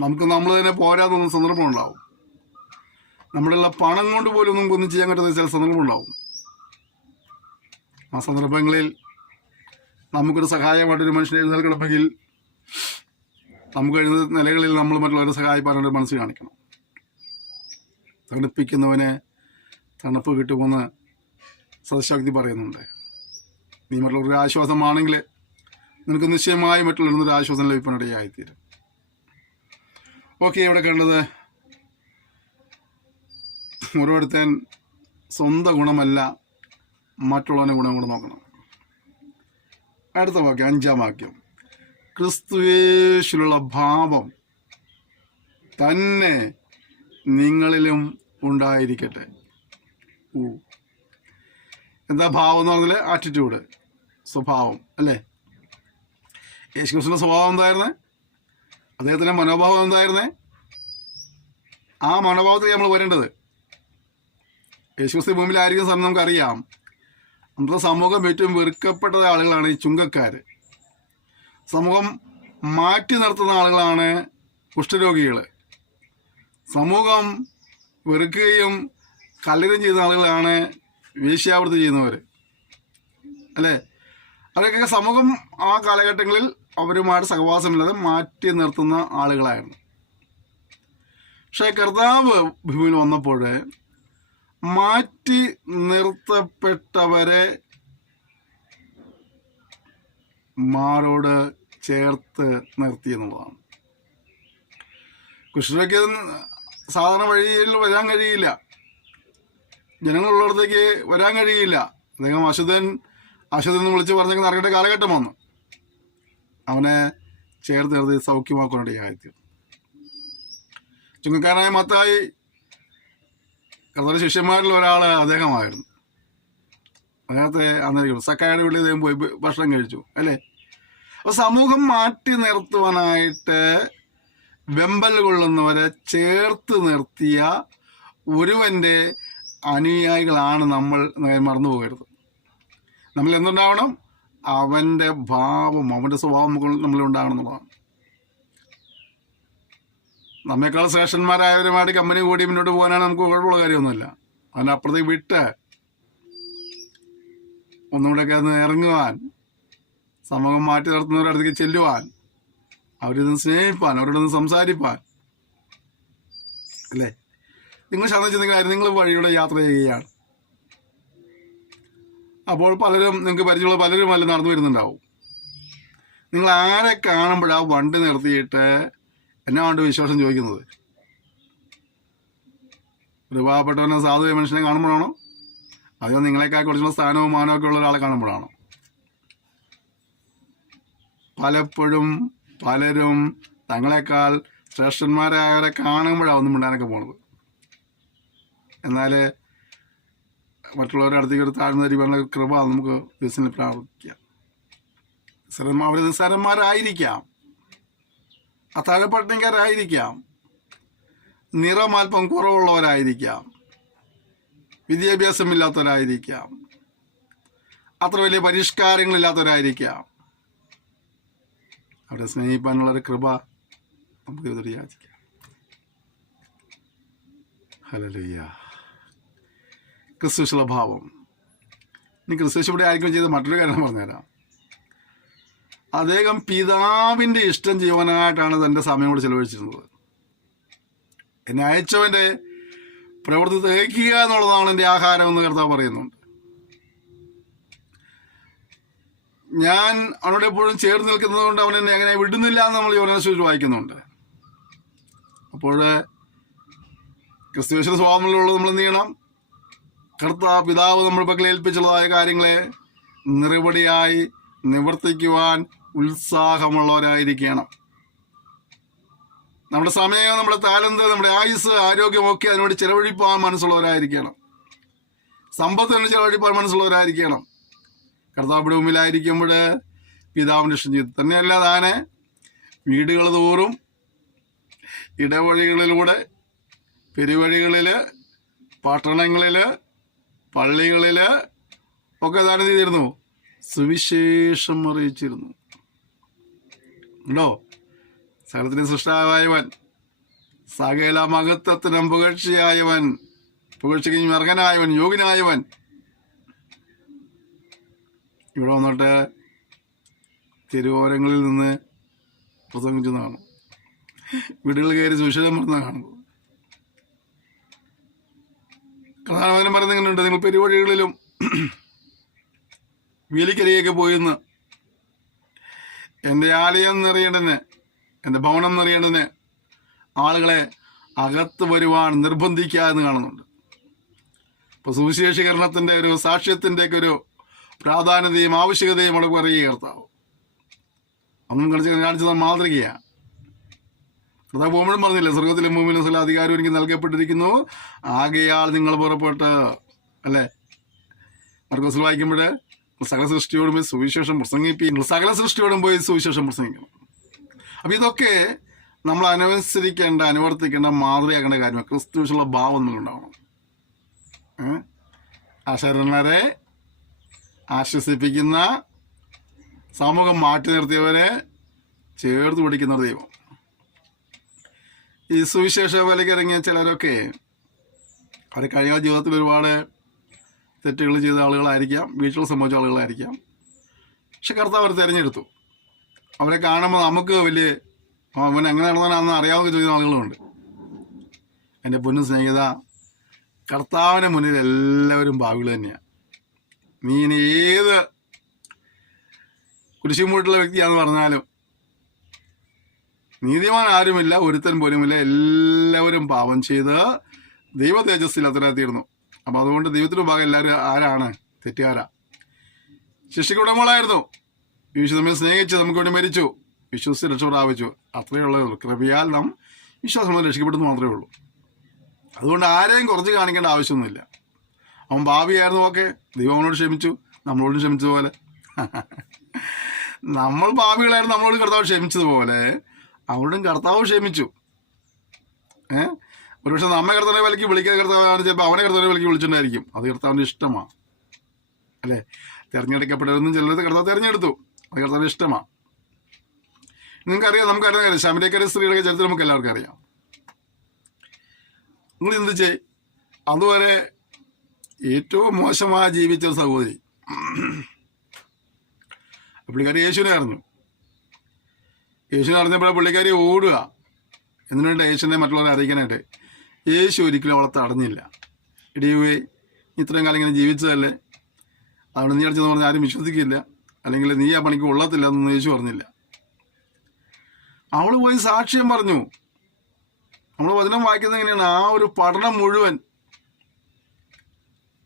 നമുക്ക് നമ്മൾ തന്നെ പോരാതൊന്നും സന്ദർഭം ഉണ്ടാവും. നമ്മുടെയുള്ള പണം കൊണ്ട് പോലും ഒന്നും ചെയ്യാൻ പറ്റുന്ന ചില സന്ദർഭം ഉണ്ടാവും. ആ സന്ദർഭങ്ങളിൽ നമുക്കൊരു സഹായമായിട്ടൊരു മനുഷ്യനെ എഴുന്നേൽക്കണമെങ്കിൽ നമുക്ക് എഴുന്ന നിലകളിൽ നമ്മൾ മറ്റുള്ളവരെ സഹായിപ്പാനൊരു മനസ്സ് കാണിക്കണം. തണുപ്പിക്കുന്നവന് തണുപ്പ് കിട്ടുമെന്ന് സദശക്തി പറയുന്നുണ്ട്. നീ മറ്റുള്ളവരുടെ ആശ്വാസമാണെങ്കിൽ നിനക്ക് നിശ്ചയമായി മറ്റുള്ളവരുടെ ആശ്വാസം ലഭിക്കാനിടയായിത്തീരും. ഓക്കെ, ഇവിടെ കണ്ടത് ഓരോരുത്തൻ സ്വന്തം ഗുണമല്ല മറ്റുള്ളവൻ്റെ ഗുണം കൂടെ നോക്കണം. അടുത്ത വാക്യം, 5-ാം വാക്യം, ക്രിസ്തുയേശുവിലുള്ള ഭാവം തന്നെ നിങ്ങളിലും ഉണ്ടായിരിക്കട്ടെ. എന്താ ഭാവം എന്ന് പറഞ്ഞാൽ ആറ്റിറ്റ്യൂഡ്, സ്വഭാവം അല്ലേ? യേശുക്രിസ്തുവിൻ്റെ സ്വഭാവം എന്തായിരുന്നേ? അദ്ദേഹത്തിൻ്റെ മനോഭാവം എന്തായിരുന്നേ? ആ മനോഭാവത്തിൽ നമ്മൾ വരേണ്ടത്. യേശുക്രിസ്തു ഭൂമിയിലായിരിക്കുന്ന സമയം നമുക്കറിയാം. നമ്മുടെ സമൂഹം ഏറ്റവും വെറുക്കപ്പെട്ട ആളുകളാണ് ഈ ചുങ്കക്കാർ. സമൂഹം മാറ്റി നിർത്തുന്ന ആളുകളാണ് കുഷ്ഠരോഗികൾ. സമൂഹം വെറുക്കുകയും കല്ലിരം ചെയ്യുന്ന ആളുകളാണ് വേശ്യാവൃത്തി ചെയ്യുന്നവർ അല്ലേ? അവരൊക്കെ സമൂഹം ആ കാലഘട്ടങ്ങളിൽ അവരുമായിട്ട് സഹവാസമില്ലാതെ മാറ്റി നിർത്തുന്ന ആളുകളായിരുന്നു. പക്ഷേ കർത്താവ് ഭൂമിയിൽ വന്നപ്പോൾ മാറ്റി നിർത്തപ്പെട്ടവരെ മാറോട് ചേർത്ത് നിർത്തി എന്നുള്ളതാണ്. കുഷ്ഠരോഗിക്ക് സാധാരണ വഴിയിൽ വരാൻ കഴിയില്ല, ജനങ്ങളുള്ളിടത്തേക്ക് വരാൻ കഴിയില്ല. അദ്ദേഹം അശുദ്ധൻ വിളിച്ച് പറഞ്ഞെങ്കിൽ നടക്കേണ്ട കാലഘട്ടം വന്നു. അവനെ ചേർത്ത് നിർത്തി സൗഖ്യമാക്കാനിടയായിത്തീർന്നു. ചുങ്കക്കാരനായ മത്തായി കർത്താവിന്റെ ശിഷ്യന്മാരിൽ ഒരാൾ അദ്ദേഹമായിരുന്നു. അദ്ദേഹത്തെ അന്നേരം സക്കായുടെ വീട്ടിൽ അദ്ദേഹം പോയി ഭക്ഷണം കഴിച്ചു അല്ലേ? അപ്പോൾ സമൂഹം മാറ്റി നിർത്തുവാനായിട്ട് വെമ്പൽ കൊള്ളുന്നവരെ ചേർത്ത് നിർത്തിയ ഒരുവൻ്റെ അനുയായികളാണ് നമ്മൾ. മറന്നു പോകരുത്. നമ്മൾ എന്തുണ്ടാവണം? അവൻ്റെ ഭാവം, അവൻ്റെ സ്വഭാവം നമ്മളുണ്ടാകണം എന്നുള്ളതാണ്. നമ്മേക്കാൾ ശ്രേഷ്ഠന്മാരായവരുമായിട്ട് കമ്പനി കൂടി മുന്നോട്ട് പോകാനാണ് നമുക്ക് കുഴപ്പമുള്ള കാര്യമൊന്നുമില്ല. അതിനപ്പുറത്തേക്ക് വിട്ട് ഒന്നുകൂടെയൊക്കെ ഒന്ന് ഇറങ്ങുവാൻ, സമൂഹം മാറ്റി നിർത്തുന്നവരുടെ അടുത്തേക്ക് ചെല്ലുവാൻ, അവരിന്ന് സ്നേഹിപ്പാൻ, അവരോടൊന്ന് സംസാരിപ്പാൻ അല്ലേ? നിങ്ങൾ ശ്രദ്ധിച്ചിരുന്ന കാര്യം, നിങ്ങൾ വഴിയുടെ യാത്ര ചെയ്യുകയാണ്. അപ്പോൾ പലരും, നിങ്ങൾക്ക് പരിചയമുള്ള പലരും അല്ല നടന്നു വരുന്നുണ്ടാവും. നിങ്ങൾ ആരെ കാണുമ്പോഴാണ് വണ്ടി നിർത്തിയിട്ട് എന്നാ കൊണ്ട് വിശ്വാസം ചോദിക്കുന്നത്? ഒരു പാവപ്പെട്ടവനെ, സാധുവായ മനുഷ്യനെ കാണുമ്പോഴാണോ? അതോ നിങ്ങളെക്കാൾ കുറച്ചുള്ള സ്ഥാനവും മാനവും ഒക്കെ ഉള്ള ഒരാളെ കാണുമ്പോഴാണോ? പലപ്പോഴും പലരും തങ്ങളെക്കാൾ ശ്രേഷ്ഠന്മാരായവരെ കാണുമ്പോഴാണ് ഒന്നും മിണ്ടാനൊക്കെ പോണത്. എന്നാൽ മറ്റുള്ളവരുടെ അടുത്തേക്ക് ഒരു താഴ്ന്ന രീതിയിലുള്ള കൃപ നമുക്ക് ദിവസത്തിൽ പ്രാർത്ഥിക്കാം. അവർ നിസ്സാരന്മാരായിരിക്കാം, അത്താഴപ്പട്ടിണിക്കാരായിരിക്കാം, നിറം അല്പം കുറവുള്ളവരായിരിക്കാം, വിദ്യാഭ്യാസമില്ലാത്തവരായിരിക്കാം, അത്ര വലിയ പരിഷ്കാരങ്ങളില്ലാത്തവരായിരിക്കാം. അവരെ സ്നേഹിപ്പാനുള്ളൊരു കൃപ നമുക്ക് ഇതൊരു യാചിക്കാം. ഹല്ലേലൂയ. ക്രിസ്തുവിന്റെ ഭാവം. ഇനി ക്രിസ്തു ഇവിടെ ആയിരിക്കും ചെയ്ത് മറ്റൊരു കാര്യം പറഞ്ഞുതരാം. അദ്ദേഹം പിതാവിൻ്റെ ഇഷ്ടം ചെയ്യുവാനായിട്ടാണ് തൻ്റെ സമയം കൂടെ ചെലവഴിച്ചിരുന്നത്. എന്നെ അയച്ചവൻ്റെ പ്രവൃത്തി തികയ്ക്കുക എന്നുള്ളതാണ് എൻ്റെ ആഹാരം എന്ന് കർത്താവ് പറയുന്നുണ്ട്. ഞാൻ അവനോട് എപ്പോഴും ചേർന്ന് നിൽക്കുന്നത് കൊണ്ട് അവൻ എന്നെ അങ്ങനെ വിടുന്നില്ല എന്ന് നമ്മൾ യോഹന്നാൻ വായിക്കുന്നുണ്ട്. അപ്പോൾ ക്രിസ്തുവിന്റെ സ്വഭാവമുള്ളത് നമ്മൾ എന്ത് ചെയ്യണം? കർത്താവ് പിതാവ് നമ്മൾ പക്കൽ ഏൽപ്പിച്ചുള്ളതായ കാര്യങ്ങളെ നിറപടിയായി നിവർത്തിക്കുവാൻ ഉത്സാഹമുള്ളവരായിരിക്കണം. നമ്മുടെ സമയം, നമ്മുടെ താലന്ത്, നമ്മുടെ ആയുസ്, ആരോഗ്യമൊക്കെ അതിനുവേണ്ടി ചെലവഴിപ്പാൻ മനസ്സുള്ളവരായിരിക്കണം. സമ്പത്ത് തന്നെ ചെലവഴിപ്പാൻ മനസ്സുള്ളവരായിരിക്കണം. കർത്താവിന്റെ മുമ്പിലായിരിക്കുമ്പോൾ പിതാവിന്റെ ഇഷ്ടം ചെയ്തു തന്നെയല്ല, താനെ വീടുകൾ തോറും ഇടവഴികളിലൂടെ, പെരുവഴികളില്, പട്ടണങ്ങളില്, പള്ളികളില് ഒക്കെ താൻ ചെയ്തിരുന്നു, സുവിശേഷം അറിയിച്ചിരുന്നു. ഉണ്ടോ? സകലത്തിന് സൃഷ്ടാവായവൻ, സകല മഹത്വത്തിനും പുകഴ്ചയായവൻ, പുകഴ്ചയ്ക്ക് അർഹനായവൻ, യോഗ്യനായവൻ ഇവിടെ വന്നിട്ട് തെരുവോരങ്ങളിൽ നിന്ന് പ്രസംഗിച്ചതാണ്. വീടുകളിൽ കയറി സുവിശേഷം പറഞ്ഞ കാണുന്നത്. പ്രധാനമായും പറയുന്നുണ്ട്, നിങ്ങൾ പെരുവഴികളിലും വേലിക്കരിയൊക്കെ പോയിന്ന് എൻ്റെ ആലയം നിറയേണ്ടതിന്, എൻ്റെ ഭവനം നിറയേണ്ടതിന് ആളുകളെ അകത്ത് വരുവാൻ നിർബന്ധിക്കുക എന്ന് കാണുന്നുണ്ട്. ഇപ്പൊ സുവിശേഷീകരണത്തിന്റെ ഒരു സാക്ഷ്യത്തിന്റെ ഒക്കെ ഒരു പ്രാധാന്യതയും ആവശ്യകതയും അവിടെ പറയുക കർത്താവ്. ഒന്നും കാണിച്ചത് മാതൃകയാണ്. കർത്താവ് പോകുമ്പോഴും പറഞ്ഞില്ലേ, സ്വർഗത്തിലും ഭൂമിയിലും ചില അധികാരം എനിക്ക് നൽകപ്പെട്ടിരിക്കുന്നു, ആകയാൽ നിങ്ങൾ പുറപ്പെട്ട്, അല്ലേ? മർക്കോസിൽ വായിക്കുമ്പോൾ സകല സൃഷ്ടിയോടും പോയി സുവിശേഷം പ്രസംഗിപ്പിക്കും, സകല സൃഷ്ടിയോടും പോയി സുവിശേഷം പ്രസംഗിക്കണം. അപ്പൊ ഇതൊക്കെ നമ്മൾ അനുവർത്തിക്കേണ്ട മാതൃകയാക്കേണ്ട കാര്യമാണ്. ക്രിസ്തുവിലുള്ള ഭാവം നമ്മളുണ്ടാവണം. അശരണരെ ആശ്വസിപ്പിക്കുന്ന, സമൂഹം മാറ്റി നിർത്തിയവരെ ചേർത്ത് പിടിക്കുന്ന ദൈവം. ഈ സുവിശേഷ വേലയ്ക്ക് ഇറങ്ങിയ ചിലരൊക്കെ അവരെ കഴിഞ്ഞ ജീവിതത്തിൽ ഒരുപാട് തെറ്റുകൾ ചെയ്ത ആളുകളായിരിക്കാം, വീഴ്ചകൾ സംഭവിച്ച ആളുകളായിരിക്കാം. പക്ഷെ കർത്താവ് അവർ തിരഞ്ഞെടുത്തു. അവരെ കാണുമ്പോൾ നമുക്ക് വലിയ അവൻ എങ്ങനെ നടന്നാണെന്ന് അറിയാവുന്ന ചോദിക്കുന്ന ആളുകളുമുണ്ട്. എൻ്റെ പൊന്നും സ്നേഹിത, കർത്താവിന് മുന്നിൽ എല്ലാവരും ഭാവികൾ തന്നെയാണ്. നീ ഇനി ഏത് കുരിശുമൂട്ടുള്ള വ്യക്തിയാണെന്ന് പറഞ്ഞാലും നീതിമാൻ ആരുമില്ല, ഒരുത്തൻ പോലുമില്ല. എല്ലാവരും പാപം ചെയ്ത് ദൈവ തേജസ്സിൽ അത്തരത്തിയിരുന്നു. അപ്പം അതുകൊണ്ട് ദൈവത്തിന് ഭാഗം എല്ലാവരും ആരാണ്? തെറ്റുകാരാ. ശിക്ഷയ്ക്ക് ഉടമകളായിരുന്നു. യേശു നമ്മെ സ്നേഹിച്ച് നമുക്ക് വേണ്ടി മരിച്ചു, വിശ്വസിച്ച് രക്ഷ പ്രാപിച്ചു. അത്രയേ ഉള്ളൂ. കൃപയാൽ നാം വിശ്വാസം രക്ഷപ്പെടുന്നു മാത്രമേ ഉള്ളൂ. അതുകൊണ്ട് ആരെയും കുറച്ച് കാണിക്കേണ്ട ആവശ്യമൊന്നുമില്ല. അവൻ ഭാവിയായിരുന്നു, ഓക്കെ, ദൈവം അവനോട് ക്ഷമിച്ചു, നമ്മളോട് ക്ഷമിച്ചതുപോലെ. നമ്മൾ ഭാവികളായിരുന്നു, നമ്മളോട് കർത്താവ് ക്ഷമിച്ചതുപോലെ അവരോടും കർത്താവ് ക്ഷമിച്ചു. ഒരുപക്ഷെ നമ്മെ കർത്താവിനെ വിലക്ക് വിളിക്കാതെ കർത്താവാണ് ചിലപ്പോൾ അവനെ കർത്താവിനെ വിലക്ക് വിളിച്ചിട്ടുണ്ടായിരിക്കും. അത് കർത്താവിൻ്റെ ഇഷ്ടമാണ്, അല്ലേ? തിരഞ്ഞെടുക്കപ്പെട്ടവരൊന്നും ചിലത് കർത്താവ് തിരഞ്ഞെടുത്തു, അത് കർത്താവിൻ്റെ ഇഷ്ടമാണ്. നിങ്ങൾക്കറിയാം, നമുക്കറിയാം, ശമരിയക്കാരി സ്ത്രീയുടെ ചരിത്രം നമുക്ക് എല്ലാവർക്കും അറിയാം. നിങ്ങൾ ചിന്തിച്ചേ, അതുവരെ ഏറ്റവും മോശമായി ജീവിച്ച ഒരു സഹോദരി, പുള്ളിക്കാരി യേശുവിനെ അറിഞ്ഞു. യേശുവിനെ അറിഞ്ഞപ്പോൾ പുള്ളിക്കാരി ഓടുക, എന്തിനുവേണ്ടി? യേശുവിനെ മറ്റുള്ളവരെ അറിയിക്കാനായിട്ട്. യേശു ഒരിക്കലും അവളെ തടഞ്ഞില്ല. ഇടിയുവേ, ഇത്രയും കാലം ഇങ്ങനെ ജീവിച്ചതല്ലേ, അതുകൊണ്ട് നീ അടിച്ചെന്ന് പറഞ്ഞാൽ ആരും വിശ്വസിക്കില്ല, അല്ലെങ്കിൽ നീ ആ പണിക്ക് കൊള്ളത്തില്ല എന്നൊന്നും യേശു പറഞ്ഞില്ല. അവൾ പോയി സാക്ഷ്യം പറഞ്ഞു. നമ്മൾ വചനം വായിക്കുന്നത് എങ്ങനെയാണ്? ആ ഒരു പഠനം മുഴുവൻ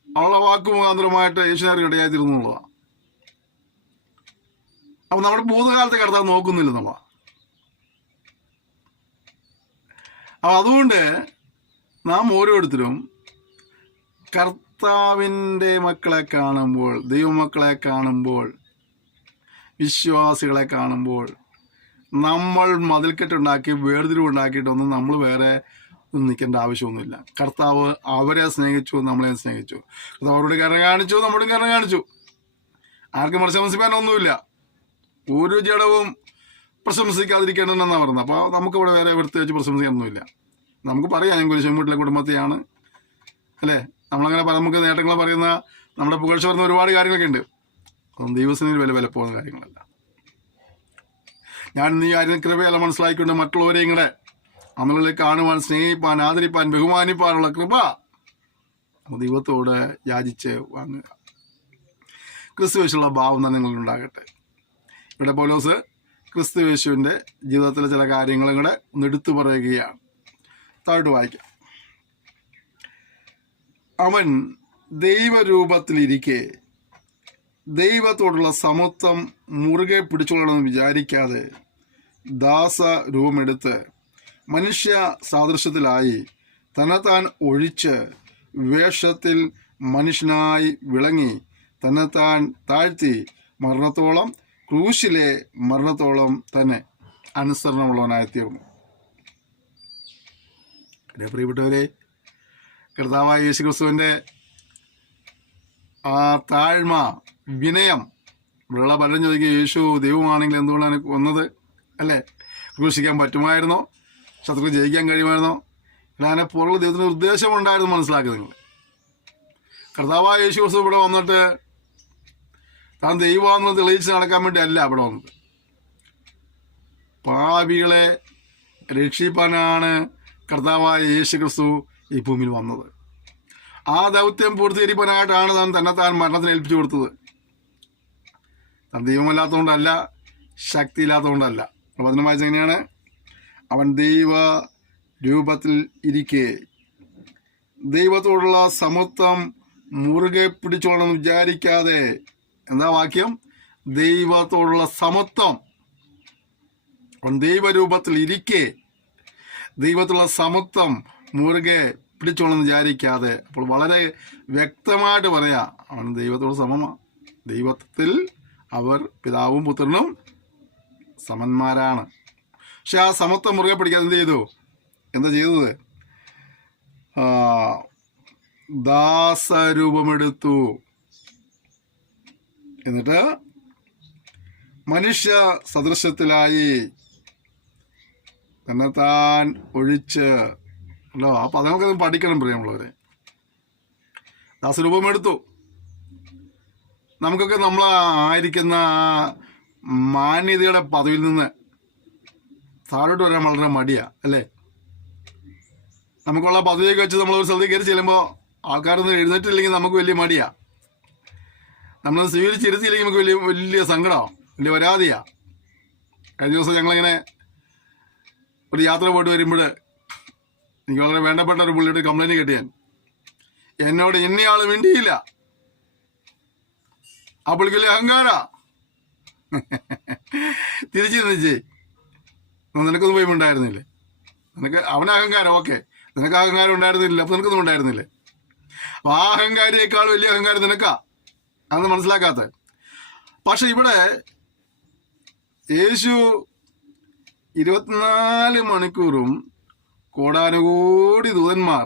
അവളുടെ വാക്ക് മുഖാന്തരമായിട്ട് യേശുവിനെ ഇടയായിത്തീരുന്നു എന്നുള്ളതാണ്. അപ്പൊ നമ്മുടെ ഭൂതകാലത്തെ കർത്താവ് നോക്കുന്നില്ലെന്നുള്ളതാണ്. അപ്പൊ അതുകൊണ്ട് നാം ഓരോരുത്തരും കർത്താവിൻ്റെ മക്കളെ കാണുമ്പോൾ, ദൈവമക്കളെ കാണുമ്പോൾ, വിശ്വാസികളെ കാണുമ്പോൾ നമ്മൾ മതിൽക്കെട്ടുണ്ടാക്കി വേർതിരിവുണ്ടാക്കിയിട്ടൊന്നും നമ്മൾ വേറെ ഒന്നും നിൽക്കേണ്ട ആവശ്യമൊന്നുമില്ല. കർത്താവ് അവരെ സ്നേഹിച്ചു, നമ്മളെ സ്നേഹിച്ചു. കർത്താവ് അവരോട് കരുണ കാണിച്ചു, നമ്മളും കരുണ കാണിച്ചു. ആർക്കും പ്രശംസിക്കാനൊന്നുമില്ല. ഒരു ജഡവും പ്രശംസിക്കാതിരിക്കേണ്ടതെന്നാണ് പറഞ്ഞത്. അപ്പോൾ നമുക്കിവിടെ വേറെ പ്രത്യേകിച്ച് പ്രശംസിക്കാനൊന്നുമില്ല. നമുക്ക് പറയാം, ഞാൻ കുരിശുമൂട്ടിലെ കുടുംബത്തെയാണ്, അല്ലേ? നമ്മളങ്ങനെ നമുക്ക് നേട്ടങ്ങൾ പറയുന്ന, നമ്മുടെ പുകഴ്ച പറയുന്ന ഒരുപാട് കാര്യങ്ങളൊക്കെ ഉണ്ട്. അതൊന്നും ദൈവത്തിന് വില പോകുന്ന കാര്യങ്ങളല്ല. ഞാൻ ഈ കാര്യം കൃപയെല്ലാം മനസ്സിലാക്കിക്കൊണ്ട് മറ്റുള്ളവരെയും കൂടെ നമ്മളിൽ കാണുവാൻ, സ്നേഹിപ്പാൻ, ആദരിപ്പാൻ, ബഹുമാനിപ്പാനുള്ള കൃപ ദൈവത്തോട് യാചിച്ച് വാങ്ങുക. ക്രിസ്തുവേശുള്ള ഭാവം തന്നെ നിങ്ങളുണ്ടാകട്ടെ. ഇവിടെ പൗലോസ് ക്രിസ്തുവേശുവിൻ്റെ ജീവിതത്തിലെ ചില കാര്യങ്ങളും കൂടെ ഒന്ന് എടുത്തു പറയുകയാണ്. താഴോട്ട് വായിക്കാം. അവൻ ദൈവരൂപത്തിലിരിക്കെ ദൈവത്തോടുള്ള സമത്വം മുറുകെ പിടിച്ചുകൊള്ളണമെന്ന് വിചാരിക്കാതെ ദാസ രൂപമെടുത്ത് മനുഷ്യ സാദൃശ്യത്തിലായി തന്നെത്താൻ ഒഴിച്ച് വേഷത്തിൽ മനുഷ്യനായി വിളങ്ങി തന്നെത്താൻ താഴ്ത്തി മരണത്തോളം, ക്രൂശിലെ മരണത്തോളം തന്നെ അനുസരണമുള്ളവനായി തീർന്നു. പ്രിയപ്പെട്ടവരെ, കർത്താവായ യേശുക്രിസ്തുവിൻ്റെ ആ താഴ്മ, വിനയം, ഇവിടെയുള്ള പലരും ചോദിക്കുക, യേശു ദൈവമാണെങ്കിൽ എന്തുകൊണ്ടാണ് കൊന്നത്? അല്ലേ? ക്രൂശിക്കാൻ പറ്റുമായിരുന്നോ? ശത്രു ജയിക്കാൻ കഴിയുമായിരുന്നോ? ഇല്ലാതെ പുറകിൽ ദൈവത്തിന് ഉദ്ദേശമുണ്ടായിരുന്നു. മനസ്സിലാക്കുക നിങ്ങൾ. കർത്താവായ യേശുക്രിസ്തു ഇവിടെ വന്നിട്ട് താൻ ദൈവമാണെന്ന് തെളിയിച്ച് നടക്കാൻ വേണ്ടി അല്ല ഇവിടെ വന്നത്. പാപികളെ രക്ഷിപ്പാനാണ് കർത്താവായ യേശുക്രിസ്തു ഈ ഭൂമിയിൽ വന്നത്. ആ ദൗത്യം പൂർത്തീകരിക്കാനായിട്ടാണ് താൻ മരണത്തിന് ഏൽപ്പിച്ചു കൊടുത്തത്. താൻ ദൈവമല്ലാത്തതുകൊണ്ടല്ല, ശക്തിയില്ലാത്തതുകൊണ്ടല്ല. വചനം വായിച്ചത് എങ്ങനെയാണ്? അവൻ ദൈവ രൂപത്തിൽ ഇരിക്കെ ദൈവത്തോടുള്ള സമത്വം മുറുകെ പിടിച്ചോളണം വിചാരിക്കാതെ. എന്താ വാക്യം? ദൈവത്തോടുള്ള സമത്വം. അവൻ ദൈവരൂപത്തിൽ ഇരിക്കെ ദൈവത്തിലുള്ള സമത്വം മുറുകെ പിടിച്ചോളണം വിചാരിക്കാതെ. അപ്പോൾ വളരെ വ്യക്തമായിട്ട് പറയാ, അവൻ ദൈവത്തോട് സമമാണ്. ദൈവത്തിൽ അവർ പിതാവും പുത്രനും സമന്മാരാണ്. പക്ഷെ ആ സമത്വം മുറുകെ പിടിക്കാതെ എന്താ ചെയ്തത്? ദാസരൂപമെടുത്തു. എന്നിട്ട് മനുഷ്യ സദൃശ്യത്തിലായി തന്നെത്താൻ ഒഴിച്ച്. അപ്പൊ അത് നമുക്കത് പഠിക്കണം പ്രിയമുള്ളവരെ. ദാസരൂപമെടുത്തു. നമുക്കൊക്കെ നമ്മളായിരിക്കുന്ന മാന്യതയുടെ പദവിയിൽ നിന്ന് താഴോട്ട് വരാൻ വളരെ മടിയാ, അല്ലേ? നമുക്കുള്ള പദവിയൊക്കെ വെച്ച് നമ്മളൊരു സ്ഥലത്ത് കയറി ചെല്ലുമ്പോൾ ആൾക്കാരൊന്നും എഴുന്നേറ്റില്ലെങ്കിൽ നമുക്ക് വലിയ മടിയാ. നമ്മളത് സ്വീകരിച്ചിരുത്തിയില്ലെങ്കിൽ നമുക്ക് വലിയ സങ്കടമാണ്, വലിയ പരാതിയാ. കഴിഞ്ഞ ദിവസം ഞങ്ങളിങ്ങനെ ഒരു യാത്ര പോയിട്ട് വരുമ്പോൾ എനിക്ക് വളരെ വേണ്ടപ്പെട്ട ഒരു പുള്ളിയുടെ കംപ്ലൈൻറ്റ് കിട്ടിയാൻ. എന്നോട് ഇന്നയാൾ മിണ്ടിയില്ല. ആ പുള്ളിക്ക് വലിയ അഹങ്കാര. തിരിച്ചു നിന്നേ, നിനക്കൊന്നും പോയി ഉണ്ടായിരുന്നില്ലേ? നിനക്ക് അവന് അഹങ്കാരം, ഓക്കെ, നിനക്ക് അഹങ്കാരം ഉണ്ടായിരുന്നില്ല, അപ്പൊ നിനക്കൊന്നും ഉണ്ടായിരുന്നില്ലേ? അപ്പൊ ആ അഹങ്കാരിയേക്കാൾ വലിയ അഹങ്കാരം നിനക്കാ. അതൊന്നും മനസ്സിലാക്കാത്ത. പക്ഷെ ഇവിടെ യേശു 24 മണിക്കൂറും കോടാനുകോടി ദൂതന്മാർ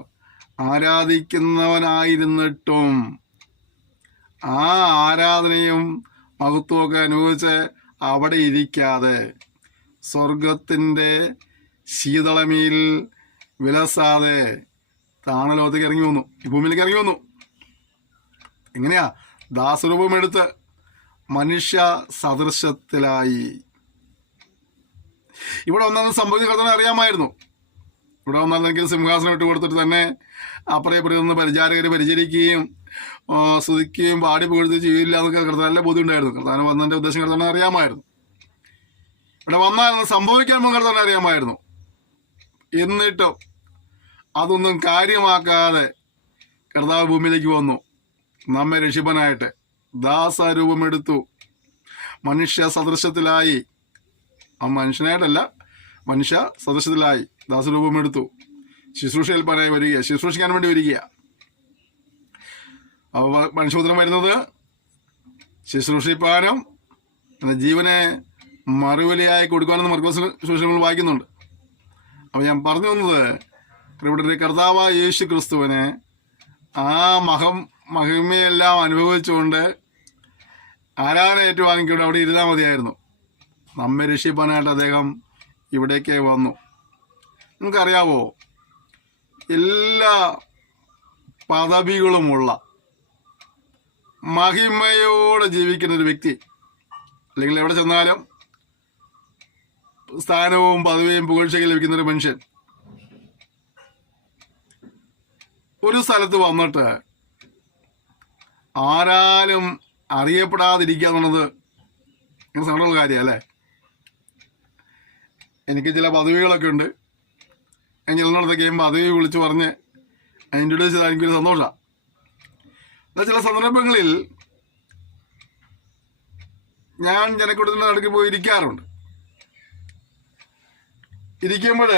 ആരാധിക്കുന്നവനായിരുന്നിട്ടും ആ ആരാധനയും മഹത്വമൊക്കെ അനുഭവിച്ച് അവിടെ ഇരിക്കാതെ സ്വർഗത്തിൻ്റെ ശീതളമയിൽ വിലസാതെ താണലോകത്തേക്ക് ഇറങ്ങി വന്നു, ഈ ഭൂമിയിലേക്ക് ഇറങ്ങി വന്നു. എങ്ങനെയാ? ദാസരൂപമെടുത്ത് മനുഷ്യ സദൃശത്തിലായി. ഇവിടെ ഒന്നാമത് സംഭവിച്ച കർത്താവിനെ അറിയാമായിരുന്നു. ഇവിടെ വന്നാലെങ്കിൽ സിംഹാസനം ഇട്ട് കൊടുത്തിട്ട് തന്നെ അപ്പുറേ നിന്ന് പരിചാരകർ പരിചരിക്കുകയും സ്തുതിക്കുകയും പാടി പുകഴ്ത്തി ചെയ്യില്ല എന്നൊക്കെ കർത്താവ് നല്ല ബോധ്യം ഉണ്ടായിരുന്നു. കർത്താവിന് വന്നതിൻ്റെ ഉദ്ദേശം കർത്താവിനെ അറിയാമായിരുന്നു. ഇവിടെ വന്നാൽ സംഭവിക്കാൻ പോകുന്ന കർത്താവിനെ അറിയാമായിരുന്നു. എന്നിട്ടും അതൊന്നും കാര്യമാക്കാതെ കർത്താവ് ഭൂമിയിലേക്ക് വന്നു നമ്മെ രക്ഷിപ്പനായിട്ട്. ദാസരൂപമെടുത്തു, മനുഷ്യ സദൃശത്തിലായി. ആ മനുഷ്യനായിട്ടല്ല, മനുഷ്യ സദൃശത്തിലായി ദാസരൂപമെടുത്തു. ശുശ്രൂഷയിൽപ്പനായി വരിക, ശുശ്രൂഷിക്കാൻ വേണ്ടി വരിക. അപ്പോൾ മനുഷ്യപുത്രൻ വരുന്നത് ശുശ്രൂഷിപ്പാനും ജീവനെ മറുവിലയായി കൊടുക്കാനെന്ന് മർക്കോസ് സുവിശേഷങ്ങൾ വായിക്കുന്നുണ്ട്. അപ്പോൾ ഞാൻ പറഞ്ഞു വന്നത്, ഇവിടെ കർത്താവായ യേശു ക്രിസ്തുവിനെ ആ മഹിമയെല്ലാം അനുഭവിച്ചുകൊണ്ട് ആരാധന ഏറ്റുവാങ്ങിക്കൊണ്ട് അവിടെ ഇരുന്നാൽ മതിയായിരുന്നു. നമ്മെ രക്ഷിപ്പാനായിട്ട് അദ്ദേഹം ഇവിടേക്ക് വന്നു. നിങ്ങൾക്കറിയാവോ, എല്ലാ പദവികളുമുള്ള മഹിമയോടെ ജീവിക്കുന്നൊരു വ്യക്തി, അല്ലെങ്കിൽ എവിടെ ചെന്നാലും സ്ഥാനവും പദവിയും പുകഴ്ചയും ലഭിക്കുന്നൊരു മനുഷ്യൻ ഒരു സ്ഥലത്ത് വന്നിട്ട് ആരാലും അറിയപ്പെടാതിരിക്കുക എന്നുള്ളത് സങ്കടമുള്ള കാര്യമല്ലേ? എനിക്ക് ചില പദവികളൊക്കെ ഉണ്ട്. ഞാൻ ചെല്ലുന്നിടത്തൊക്കെ പദവി വിളിച്ച് പറഞ്ഞ് ഇൻട്രൊഡ്യൂസ് ചെയ്താൽ എനിക്കൊരു സന്തോഷമാണ്. എന്നാൽ ചില സന്ദർഭങ്ങളിൽ ഞാൻ ജനക്കൂട്ടത്തിൻ്റെ നടുക്ക് പോയി ഇരിക്കാറുണ്ട്. ഇരിക്കുമ്പോൾ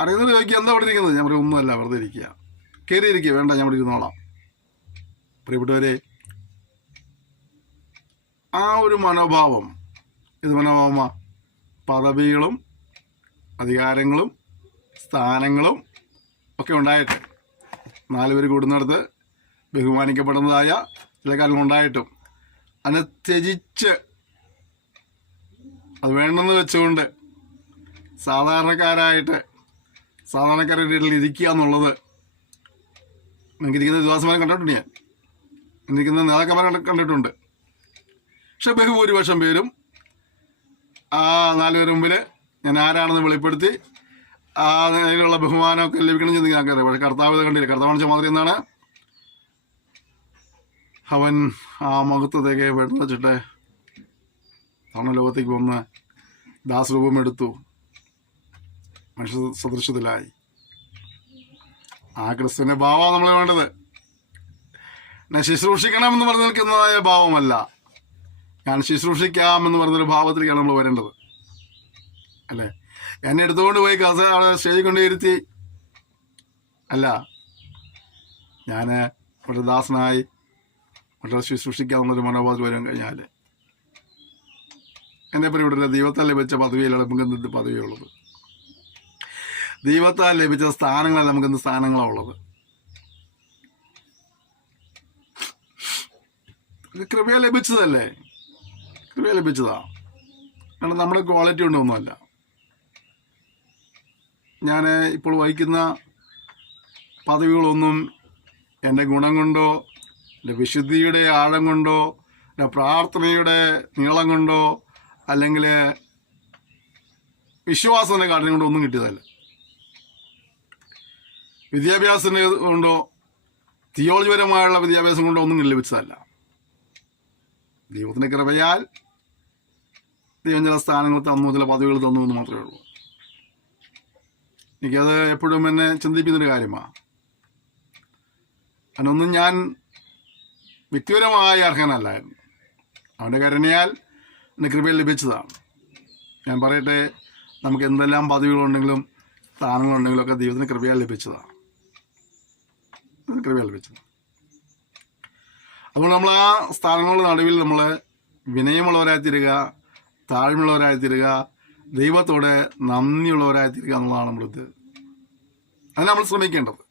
അറിയുന്നത് ചോദിക്കുക എന്താ ഇവിടെ ഇരിക്കുന്നത്? ഞാൻ പറയും ഒന്നുമല്ല, വെറുതെ ഇരിക്കുക. കയറിയിരിക്കുക, വേണ്ട ഞാൻ ഇവിടെ ഇരുന്നോളാം. പ്രിയപ്പെട്ടവരെ, ആ ഒരു മനോഭാവം, ഇത് മനോഭാവമാ പദവികളും അധികാരങ്ങളും സ്ഥാനങ്ങളും ഒക്കെ ഉണ്ടായിട്ട് 4 പേര് കൂടുന്നിടത്ത് ബഹുമാനിക്കപ്പെടുന്നതായ ചില കാര്യങ്ങൾ ഉണ്ടായിട്ടും അതിനെ ത്യജിച്ച് അത് വേണമെന്ന് വെച്ചുകൊണ്ട് സാധാരണക്കാരുടെ ഇടയിൽ ഇരിക്കുക എന്നുള്ളത് എനിക്കിരിക്കുന്ന വിശ്വാസമാരെ കണ്ടിട്ടുണ്ട്. ഞാൻ എനിക്കിരിക്കുന്ന നേതാക്കന്മാരെ കണ്ടിട്ടുണ്ട്. പക്ഷെ ബഹുഭൂരിപക്ഷം പേരും ആ 4 പേര് മുമ്പിൽ ഞാൻ ആരാണെന്ന് വെളിപ്പെടുത്തി അതിനുള്ള ബഹുമാനമൊക്കെ ലഭിക്കണം എന്ന് ഞങ്ങൾക്കറിയാം. പക്ഷെ കർത്താവ് ഇത് കണ്ടില്ല. കർത്താവ് മാതിരി എന്താണ്? അവൻ ആ മഹത്വത്തേക്ക് പെട്ടെന്ന് വെച്ചിട്ട് ലോകത്തേക്ക് വന്ന് ദാസരൂപം എടുത്തു, മനുഷ്യ സദൃശ്യത്തിലായി. ആ ക്രിസ്തുവിൻ്റെ ഭാവമാണ് നമ്മൾ വേണ്ടത്. ഞാൻ ശുശ്രൂഷിക്കണമെന്ന് പറഞ്ഞു നിൽക്കുന്നതായ ഭാവമല്ല, ഞാൻ ശുശ്രൂഷിക്കാമെന്ന് പറഞ്ഞൊരു ഭാവത്തിലേക്കാണ് നമ്മൾ വരേണ്ടത്. അല്ലേ? എന്നെ എടുത്തുകൊണ്ട് പോയി അവിടെ സ്റ്റേജിൽ കൊണ്ട് ഇരുത്തി അല്ല, ഞാൻ ഒരു ദാസനായി മറ്റുള്ള ശുശ്രൂഷിക്കാമെന്നൊരു മനോഭാവത്തിൽ വരാൻ കഴിഞ്ഞാൽ എന്നെ പരിപാടിയില്ല. ദൈവത്താൽ ലഭിച്ച പദവിയിലാണ് നമുക്ക് എന്ത് പദവിയുള്ളത്? ദൈവത്താൽ ലഭിച്ച സ്ഥാനങ്ങളല്ല നമുക്ക് എന്ത് സ്ഥാനങ്ങളാണ് ഉള്ളത്? കൃപയെ ലഭിച്ചതല്ലേ? കൃപയെ ലഭിച്ചതാ. കാരണം നമ്മുടെ ക്വാളിറ്റി കൊണ്ടൊന്നുമല്ല. ഞാൻ ഇപ്പോൾ വഹിക്കുന്ന പദവികളൊന്നും എൻ്റെ ഗുണം കൊണ്ടോ എൻ്റെ വിശുദ്ധിയുടെ ആഴം കൊണ്ടോ എൻ്റെ പ്രാർത്ഥനയുടെ നീളം കൊണ്ടോ അല്ലെങ്കിൽ വിശ്വാസത്തിൻ്റെ കാഠിന്യം കൊണ്ടോ ഒന്നും കിട്ടിയതല്ല. വിദ്യാഭ്യാസത്തിൻ്റെ കൊണ്ടോ തിയോളജിപരമായുള്ള വിദ്യാഭ്യാസം കൊണ്ടോ ഒന്നും ലഭിച്ചതല്ല. ദൈവത്തിൻ്റെ കൃപയാൽ ദൈവം ചില സ്ഥാനങ്ങൾ തന്നു, ചില പദവികൾ തന്നു എന്ന് മാത്രമേ ഉള്ളൂ. എനിക്കത് എപ്പോഴും എന്നെ ചിന്തിപ്പിക്കുന്നൊരു കാര്യമാണ്. അതിനൊന്നും ഞാൻ വ്യക്തിപരമായ അർഹനല്ലായിരുന്നു. അവൻ്റെ കരുണയാൽ എൻ്റെ കൃപയിൽ ലഭിച്ചതാണ്. ഞാൻ പറയട്ടെ, നമുക്ക് എന്തെല്ലാം പദവികളുണ്ടെങ്കിലും സ്ഥാനങ്ങളുണ്ടെങ്കിലും ഒക്കെ ദൈവത്തിന് കൃപയാൽ ലഭിച്ചതാണ്. കൃപയാൽ ലഭിച്ചത്. അതുകൊണ്ട് നമ്മൾ ആ സ്ഥാനങ്ങളുടെ നടുവിൽ നമ്മൾ വിനയമുള്ളവരായി തീരുക, താഴ്മയുള്ളവരായി തീരുക, ദൈവത്തോട് നന്ദിയുള്ളവരായി തീരുക എന്നുള്ളതാണ് നമ്മളിത്. അതിന് നമ്മൾ ശ്രമിക്കേണ്ടത്.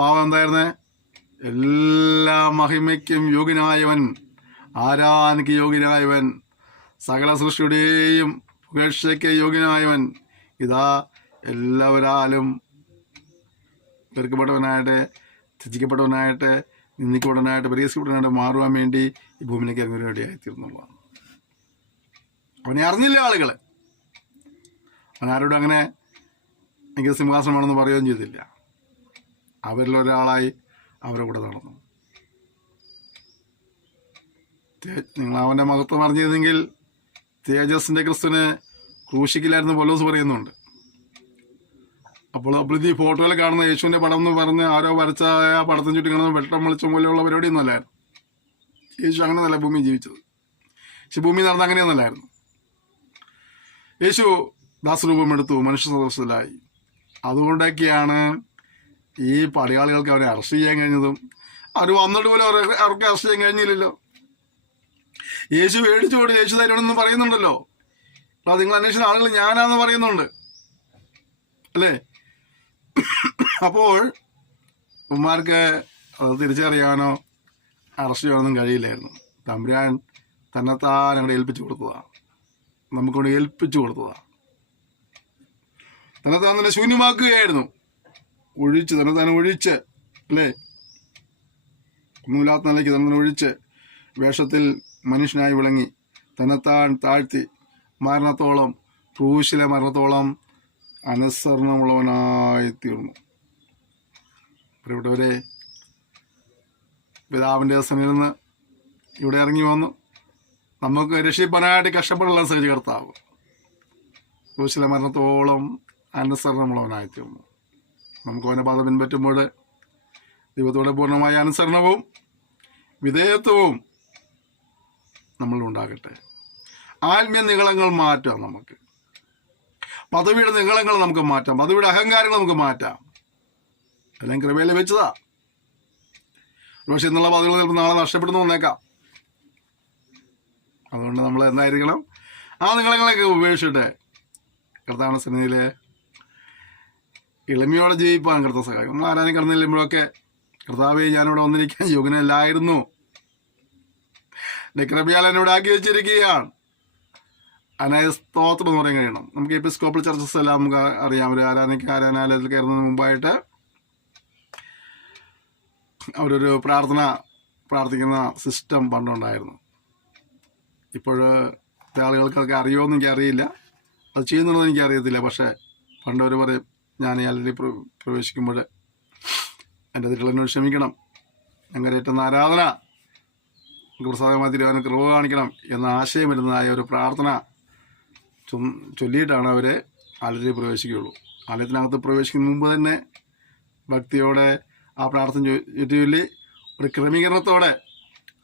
ഭാവം എന്തായിരുന്നേ? എല്ലാ മഹിമയ്ക്കും യോഗ്യനായവൻ, ആരാധനയ്ക്ക് യോഗ്യനായവൻ, സകല സൃഷ്ടിയുടെയും പുകഴ്ചയ്ക്ക് യോഗ്യനായവൻ, ഇതാ എല്ലാവരാലും വെറുക്കപ്പെട്ടവനായിട്ട്, ത്യജിക്കപ്പെട്ടവനായിട്ട്, നിന്ദിക്കപ്പെട്ടവനായിട്ട്, പരിഹസിക്കപ്പെട്ടവനായിട്ട് മാറുവാൻ വേണ്ടി ഈ ഭൂമിയിലേക്ക് ഇറങ്ങുവാൻ വേണ്ടിയായിത്തീർന്നുള്ളതാണ്. അവനെ അറിഞ്ഞില്ല ആളുകൾ. അവൻ ആരോടും അങ്ങനെ എനിക്ക് സിംഹാസനമാണെന്ന് പറയുകയും ചെയ്തില്ല. അവരിലൊരാളായി അവരുടെ കൂടെ നടന്നു. നിങ്ങൾ അവൻ്റെ മഹത്വം അറിഞ്ഞിരുന്നെങ്കിൽ തേജസ്സിൻ്റെ ക്രിസ്തുവിനെ ക്രൂശിക്കില്ലായിരുന്നു പൗലോസ് പറയുന്നുണ്ട്. അപ്പോൾ ഈ ഫോട്ടോയിൽ കാണുന്ന യേശുവിൻ്റെ പടം എന്ന് പറഞ്ഞ് ആരോ വരച്ച ആ പടത്തിന് ചുറ്റി കാണുന്ന വെട്ടം വെളിച്ചം പോലെയുള്ള പരിപാടിയൊന്നും അല്ലായിരുന്നു. യേശു അങ്ങനെ നല്ല ഭൂമി ജീവിച്ചത്. പക്ഷെ ഭൂമി നടന്ന അങ്ങനെയൊന്നല്ലായിരുന്നു. യേശു ദാസരൂപം എടുത്തു, മനുഷ്യ സദൃശത്തിലായി. അതുകൊണ്ടൊക്കെയാണ് ഈ പടയാളികൾക്ക് അവരെ അറസ്റ്റ് ചെയ്യാൻ കഴിഞ്ഞതും. അവർ വന്നിട്ട് പോലും അവർക്ക് അറസ്റ്റ് ചെയ്യാൻ കഴിഞ്ഞില്ലല്ലോ. യേശു മേടിച്ചോട് യേശു തരുമെന്ന് പറയുന്നുണ്ടല്ലോ. അത് നിങ്ങൾ അന്വേഷിച്ച ആളുകൾ ഞാനാന്ന് പറയുന്നുണ്ട് അല്ലേ? അപ്പോൾ ഉമ്മാർക്ക് അത് തിരിച്ചറിയാനോ അറസ്റ്റ് ചെയ്യാനൊന്നും കഴിയില്ലായിരുന്നു. തമ്പുരാൻ തന്നെത്താൻ അങ്ങോട്ട് ഏൽപ്പിച്ചു കൊടുത്തതാണ്. നമുക്കൊണ്ട് ഏൽപ്പിച്ചു കൊടുത്തതാണ്. തന്നെത്താൻ തന്നെ ശൂന്യമാക്കുകയായിരുന്നു. തന്നെത്താൻ ഒഴിച്ച് അല്ലേ? ഒന്നുമില്ലാത്ത നിലയ്ക്ക് തന്നെ ഒഴിച്ച് വേഷത്തിൽ മനുഷ്യനായി വിളങ്ങി തന്നെത്താൻ താഴ്ത്തി മരണത്തോളം, ക്രൂശിലെ മരണത്തോളം അനുസരണമുള്ളവനായി തീർന്നു. പ്രിയപ്പെട്ടവരെ, പിതാവിൻ്റെ സന്നിധിയിൽ നിന്ന് ഇവിടെ ഇറങ്ങി വന്നു നമുക്ക് രക്ഷിപ്പാനായിട്ട് കഷ്ടപ്പെടാൻ സഹിച്ച കർത്താവ് ക്രൂശിലെ മരണത്തോളം അനുസരണമുള്ളവനായി തീർന്നു. നമുക്ക് അവൻ്റെ പാത പിൻപറ്റുമ്പോൾ ദൈവത്തോടെ പൂർണ്ണമായ അനുസരണവും വിധേയത്വവും നമ്മളുണ്ടാകട്ടെ. ആത്മീയ നികളങ്ങൾ മാറ്റാം. നമുക്ക് പദവിയുടെ നിങ്ങളങ്ങൾ നമുക്ക് മാറ്റാം, പദവിയുടെ അഹങ്കാരങ്ങൾ നമുക്ക് മാറ്റാം. എല്ലാം കൃപയിൽ ലഭിച്ചതാ. പക്ഷെ എന്നുള്ള പദവികൾ ചിലപ്പോൾ നാളെ നഷ്ടപ്പെടുന്നു വന്നേക്കാം. അതുകൊണ്ട് നമ്മൾ എന്തായിരിക്കണം, ആ നിങ്ങളങ്ങളൊക്കെ ഉപേക്ഷിച്ചിട്ട് കർത്താവിന്റെ സന്നിധിയിൽ എളിമയോടെ ജീവിപ്പാൻ കർത്താവ് സഹായിക്കും. നമ്മൾ ആരാനും കടന്നു ചെല്ലുമ്പോഴൊക്കെ കർത്താവേ ഞാനിവിടെ വന്നിരിക്കാൻ യോഗ്യനല്ലായിരുന്നു, എൻ്റെ കൃപയാൽ എന്നോട് ആക്കി വെച്ചിരിക്കുകയാണ്. അതിനായ സ്തോത്രം എന്ന് പറയാൻ കഴിയണം. നമുക്ക് എപ്പിസ്കോപ്പൽ ചർച്ചസ് എല്ലാം നമുക്ക് അറിയാം. ഒരു ആരാധനാലയത്തിൽ കയറുന്നതിന് മുമ്പായിട്ട് അവരൊരു പ്രാർത്ഥിക്കുന്ന സിസ്റ്റം പണ്ടുണ്ടായിരുന്നു. ഇപ്പോൾ ആളുകൾക്കൊക്കെ അറിയുമോയെന്ന് എനിക്കറിയില്ല, അത് ചെയ്യുന്നുണ്ടെന്ന് എനിക്കറിയത്തില്ല. പക്ഷേ പണ്ട് അവർ പറയും, ഞാൻ ഈ അല്ലി പ്രവേശിക്കുമ്പോൾ എൻ്റെ തെറ്റുകളെന്നോട് ക്ഷമിക്കണം, ഞങ്ങളേറ്റുന്ന ആരാധന പ്രസാദമായി തീരുവാനും കൃപ കാണിക്കണം എന്ന ആശയം വരുന്നതായ ഒരു പ്രാർത്ഥന ചൊല്ലിയിട്ടാണ് അവരെ ആലയത്തിൽ പ്രവേശിക്കുകയുള്ളൂ. ആലയത്തിനകത്ത് പ്രവേശിക്കുന്ന മുമ്പ് തന്നെ ഭക്തിയോടെ ആ പ്രാർത്ഥന ചൊല്ലി ഒരു ക്രമീകരണത്തോടെ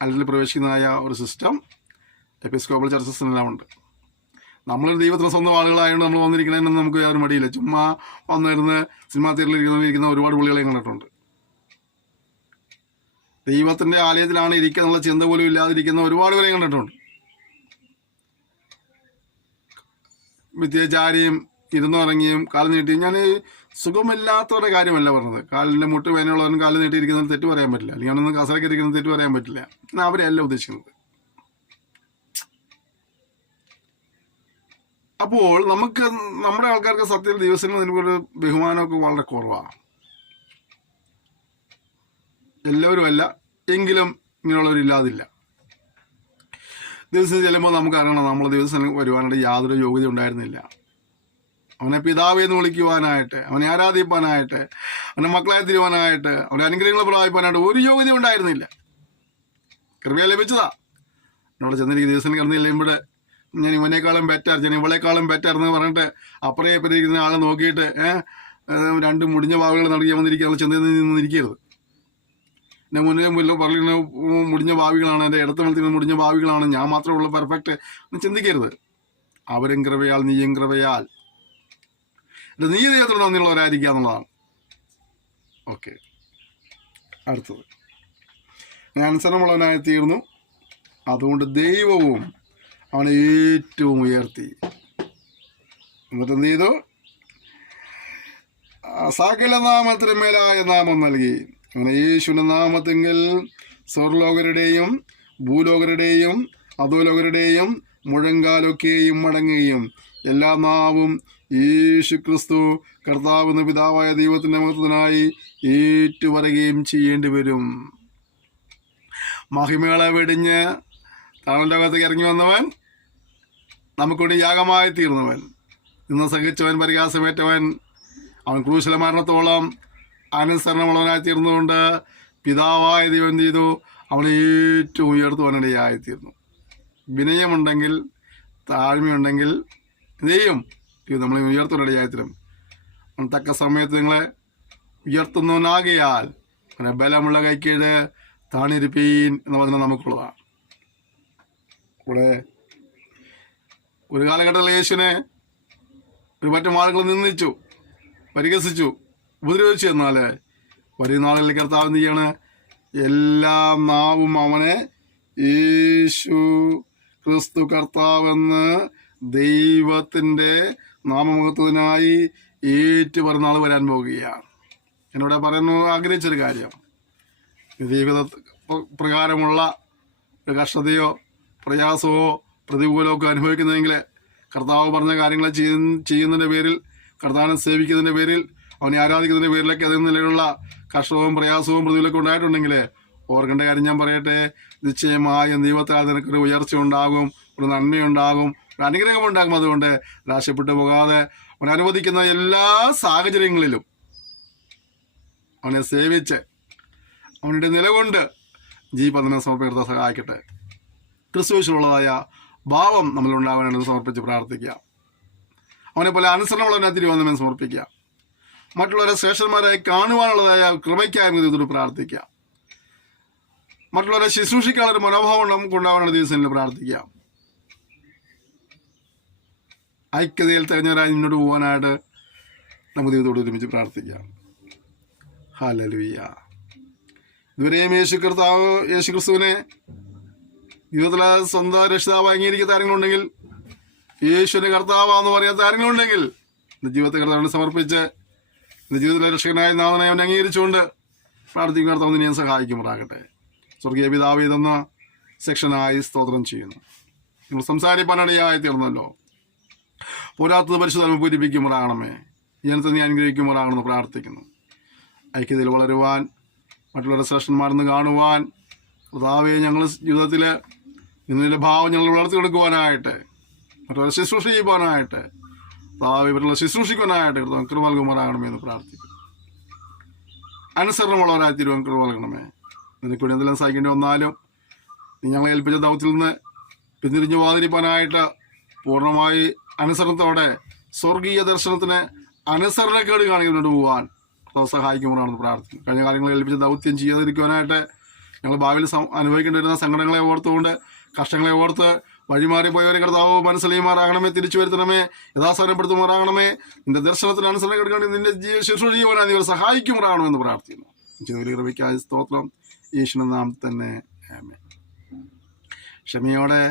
ആലയത്തിൽ പ്രവേശിക്കുന്നതായ ഒരു സിസ്റ്റം എപ്പിസ്കോപ്പൽ ചർച്ചസിനെല്ലാം ഉണ്ട്. നമ്മളൊരു ദൈവത്തിന് സ്വന്തം ആളുകളായതുകൊണ്ട് നമ്മൾ വന്നിരിക്കണമെന്ന് നമുക്ക് യാതൊരു മടിയില്ല. ചുമ്മാ വന്നിരുന്ന് സിനിമാ തിയേറ്ററിൽ ഇരിക്കുന്ന ഒരുപാട് പുള്ളികളെയും കണ്ടിട്ടുണ്ട്. ദൈവത്തിൻ്റെ ആലയത്തിലാണ് ഇരിക്കുക എന്നുള്ള ചിന്ത പോലും ഇല്ലാതിരിക്കുന്ന ഒരുപാട് പേരെയും കണ്ടിട്ടുണ്ട്. വിദ്യാചാരിയും ഇരുന്നിറങ്ങിയും കാല് നീട്ടിയും, ഞാൻ സുഖമില്ലാത്തവരുടെ കാര്യമല്ല പറഞ്ഞത്. കാലിൻ്റെ മുട്ട് വേനയുള്ളവരും കാല് നീട്ടിയിരിക്കുന്നതിന് തെറ്റ് പറയാൻ പറ്റില്ല, അല്ലെങ്കിൽ അവനൊന്നും കസരക്ക് ഇരിക്കുന്നത് തെറ്റ് പറയാൻ പറ്റില്ല. ഞാൻ അവരെയല്ല ഉദ്ദേശിക്കുന്നത്. അപ്പോൾ നമുക്ക് നമ്മുടെ ആൾക്കാർക്ക് സത്യത്തിൽ ദിവസങ്ങൾ നിനക്കൊരു ബഹുമാനമൊക്കെ വളരെ കുറവാണ്. എല്ലാവരും അല്ല, എങ്കിലും ഇങ്ങനെയുള്ളവരില്ലാതില്ല. ദിവസം ചെല്ലുമ്പോൾ നമുക്കറിയണം, നമ്മൾ ദിവസം വരുവാനായിട്ട് യാതൊരു യോഗ്യത ഉണ്ടായിരുന്നില്ല. അവനെ പിതാവ് എന്ന് വിളിക്കുവാനായിട്ട്, അവനെ ആരാധിപ്പാനായിട്ട്, അവനെ മക്കളായി തീരുവാനായിട്ട്, അവനെ അനുഗ്രഹങ്ങൾ പ്രാപിപ്പാനായിട്ട് ഒരു യോഗ്യത ഉണ്ടായിരുന്നില്ല. കൃപ ലഭിച്ചതാ. എന്നോട് ചെന്നിരിക്കുന്ന ദിവസം കിടന്ന് ചെല്ലുമ്പോൾ ഞാൻ ഇവനേക്കാളും ബെറ്റർ, ഞാൻ ഇവളേക്കാളും ബെറ്റർ എന്ന് പറഞ്ഞിട്ട് അപ്പുറേ ഇരിക്കുന്ന ആളെ നോക്കിയിട്ട് രണ്ട് മുടിഞ്ഞ വാവുകൾ നൽകി വന്നിരിക്കുക ചെന്നതിൽ നിന്നിരിക്കരുത്. എൻ്റെ മുന്നിൽ പറയുന്ന മുടിഞ്ഞ ഭാവികളാണ്, എൻ്റെ ഇടത്ത് വളർത്തുന്ന മുടിഞ്ഞ ഭാവികളാണ്, ഞാൻ മാത്രമേ ഉള്ളൂ പെർഫെക്റ്റ് എന്ന് ചിന്തിക്കരുത്. അവരും കൃപയാൽ നീയും കൃപയാൽ നീ ദൈവത്തോട് നന്ദിയുള്ളവരായിരിക്കുക എന്നുള്ളതാണ്. ഓക്കെ, അടുത്തത് ഞാൻ അനുസരണമുള്ളവനായി തീർന്നു, അതുകൊണ്ട് ദൈവവും അവനെ ഏറ്റവും ഉയർത്തി. എന്നിട്ട് എന്ത് ചെയ്തു? സകല നാമത്തിന് മേലായ നാമം നൽകി. അങ്ങനെ യേശുവിന്റെ നാമത്തെങ്കിൽ സ്വർലോകരുടെയും ഭൂലോകരുടെയും അധോലോകരുടെയും മുഴങ്കാലൊക്കെയും മടങ്ങുകയും എല്ലാ നാവും യേശു ക്രിസ്തു കർത്താവെന്ന പിതാവായ ദൈവത്തിന്റെ മഹത്വത്തിനായി ഏറ്റുപറയുകയും ചെയ്യേണ്ടി വരും. മഹിമകളെ വെടിഞ്ഞ് താഴെ ലോകത്തേക്ക് ഇറങ്ങി വന്നവൻ, നമുക്കൂടി യാഗമായി തീർന്നവൻ, ഇന്ന് സഹിച്ചവൻ, പരിഹാസമേറ്റവൻ, അവൻ ക്രൂശിലെ മരണത്തോളം അനുസരണമുള്ളവനായി തീർന്നുകൊണ്ട് പിതാവായ ദൈവം ചെയ്തു അവനെ ഏറ്റവും ഉയർത്തുവാനിടയായിത്തീർന്നു. വിനയമുണ്ടെങ്കിൽ, താഴ്മയുണ്ടെങ്കിൽ ദൈവം നമ്മളെ ഉയർത്തുവാനിടയായിത്തീരും. തക്ക സമയത്ത് നിങ്ങളെ ഉയർത്തുന്നവനാകിയാൽ അങ്ങനെ ബലമുള്ള കൈക്കീഴ് താണിരിപ്പീൻ എന്ന് പറഞ്ഞാൽ നമുക്കുള്ളതാണ്. ഇവിടെ ഒരു കാലഘട്ടത്തിൽ യേശുവിനെ ഒരു മറ്റും ആളുകൾ നിന്ദിച്ചു, പരിഹസിച്ചു, ഉപദ്രവിച്ചു. എന്നാൽ വരുന്ന നാളുകളിൽ കർത്താവ് എന്ത് ചെയ്യാണ്? എല്ലാ നാവും അവനെ യേശു ക്രിസ്തു കർത്താവെന്ന് ദൈവത്തിൻ്റെ നാമമഹത്വത്തിനായി ഏറ്റു പറഞ്ഞ നാൾ വരാൻ പോകുകയാണ്. എന്നോട് പറയാൻ ആഗ്രഹിച്ചൊരു കാര്യം, ജീവിത പ്രകാരമുള്ള ഒരു കഷ്ടതയോ പ്രയാസമോ പ്രതികൂലമോ ഒക്കെ അനുഭവിക്കുന്നതെങ്കിൽ കർത്താവ് പറഞ്ഞ കാര്യങ്ങൾ ചെയ്യുന്നതിൻ്റെ പേരിൽ, കർത്താവിനെ സേവിക്കുന്നതിൻ്റെ പേരിൽ, അവനെ ആരാധിക്കുന്നതിൻ്റെ പേരിലൊക്കെ അതിൽ നിലയിലുള്ള കഷ്ടവും പ്രയാസവും പ്രതികൂലമൊക്കെ ഉണ്ടായിട്ടുണ്ടെങ്കിൽ ഓർക്കേണ്ട കാര്യം ഞാൻ പറയട്ടെ, നിശ്ചയമായും ദൈവത്താൽ നിനക്കൊരു ഉയർച്ച ഉണ്ടാകും, ഒരു നന്മയുണ്ടാകും, ഒരു അനുഗ്രഹമുണ്ടാകും. അതുകൊണ്ട് നിരാശപ്പെട്ടു പോകാതെ അവൻ അനുവദിക്കുന്ന എല്ലാ സാഹചര്യങ്ങളിലും അവനെ സേവിച്ച് അവനുടെ നിലകൊണ്ട് ജീവിതത്തിനെ സമർപ്പിക്കാൻ സഹായിക്കട്ടെ. ക്രിസ്തുവിനുള്ളതായ ഭാവം നമ്മളുണ്ടാകാനാണ് സമർപ്പിച്ച് പ്രാർത്ഥിക്കുക. അവനെ പോലെ അനുസരണമുള്ളവനെ തിരുവനന്തപുരം സമർപ്പിക്കുക. മറ്റുള്ളവരെ ശ്രേഷ്ഠന്മാരായി കാണുവാനുള്ളതായ കൃപയ്ക്കായിരുന്നു ഇതിൽ പ്രാർത്ഥിക്കുക. മറ്റുള്ളവരെ ശുശ്രൂഷിക്കാനുള്ള മനോഭാവം നമുക്ക് ഉണ്ടാവാനുള്ള ദിവസങ്ങളിൽ പ്രാർത്ഥിക്കുക. ഐക്യതയിൽ തികഞ്ഞവരായി മുന്നോട്ട് പോകാനായിട്ട് നമുക്ക് ദൈവത്തോട് ഒരുമിച്ച് പ്രാർത്ഥിക്കാം. ഹല്ലേലൂയ. ഇതുവരെയും യേശു ക്രിസ്തുവിനെ ജീവിതത്തിലെ സ്വന്തം രക്ഷിതാവ് അംഗീകരിക്കാത്ത ആരെങ്കിലുണ്ടെങ്കിൽ, യേശുവിൻ്റെ കർത്താവാന്ന് പറയാത്ത ആരെങ്കിലുണ്ടെങ്കിൽ, എൻ്റെ ജീവിതത്തെ കർത്താവിനെ സമർപ്പിച്ച് എൻ്റെ ജീവിതത്തിലെ രക്ഷകനായ നാഥനെ അവനെ അംഗീകരിച്ചുകൊണ്ട് പ്രാർത്ഥിക്കുന്ന കർത്താവ് ഞാൻ സഹായിക്കുമാറാകട്ടെ. സ്വർഗീയ പിതാവ് ഇതെന്ന സെക്ഷനായി സ്തോത്രം ചെയ്യുന്നു. നിങ്ങൾ സംസാരിപ്പാനിടയായി തീർന്നല്ലോ. പോരാത്തത് പരിശുദ്ധ പൂരിപ്പിക്കുമാറാകണമേ. ജനത്തെ നീ അനുഗ്രഹിക്കുമാറാകണമെന്ന് പ്രാർത്ഥിക്കുന്നു. ഐക്യതയിൽ വളരുവാൻ, മറ്റുള്ളവരുടെ ശ്രേഷ്ഠന്മാരെന്ന് കാണുവാൻ, കർത്താവെ ഞങ്ങൾ ജീവിതത്തിൽ നിന്നിൻ്റെ ഭാവം ഞങ്ങൾ വളർത്തിയെടുക്കുവാനായിട്ട്, മറ്റുള്ളവരെ ശുശ്രൂഷ ചെയ്യുവാനായിട്ട്, കർത്താവ് ഇവരുടെ ശുശ്രൂഷിക്കുവാനായിട്ട് കർത്താവ് കൃപ നൽകുമാറാകണമേ എന്ന് പ്രാർത്ഥിക്കുന്നു. അനുസരണമുള്ളവരായി തീരുവാൻ കൃപ നൽകണമേ. നിനക്ക് വേണ്ടി എന്തെല്ലാം സഹിക്കേണ്ടി വന്നാലും നീ ഞങ്ങളെ ഏൽപ്പിച്ച ദൗത്യത്തിൽ നിന്ന് പിന്തിരിഞ്ഞു പോകാതിരിക്കാനായിട്ട് പൂർണ്ണമായി അനുസരണത്തോടെ സ്വർഗീയ ദർശനത്തിന് അനുസരണക്കേട് കാണിക്കുന്നോട്ട് പോകാൻ സഹായിക്കുമ്പോഴാണെന്ന് പ്രാർത്ഥിക്കുന്നു. കഴിഞ്ഞ കാലങ്ങളിൽ ഏൽപ്പിച്ച ദൗത്യം ചെയ്യാതിരിക്കുവാനായിട്ട് ഞങ്ങൾ ഭാവിയിൽ അനുഭവിക്കേണ്ടി വരുന്ന സങ്കടങ്ങളെ ഓർത്തുകൊണ്ട്, കഷ്ടങ്ങളെ ഓർത്ത് വഴിമാറിപ്പോയവരെ കർത്താവ് മനസ്സിലായിമാറാകണമേ, തിരിച്ചു വരുത്തണമേ, യഥാസ്ഥാനപ്പെടുത്തുമാറാകണമേ. നിന്റെ ദർശനത്തിന് അനുസരണം എടുക്കാണ്ട് നിന്റെ ശുശ്രൂഷ ചെയ്യുവാനായി നീ സഹായിക്കുമാറാകണമെന്ന് പ്രാർത്ഥിക്കുന്നു. കൃപയ്ക്കായ സ്തോത്രം യേശുവിന്റെ നാമത്തിൽ തന്നെ ആമേൻ. ക്ഷമയോടെ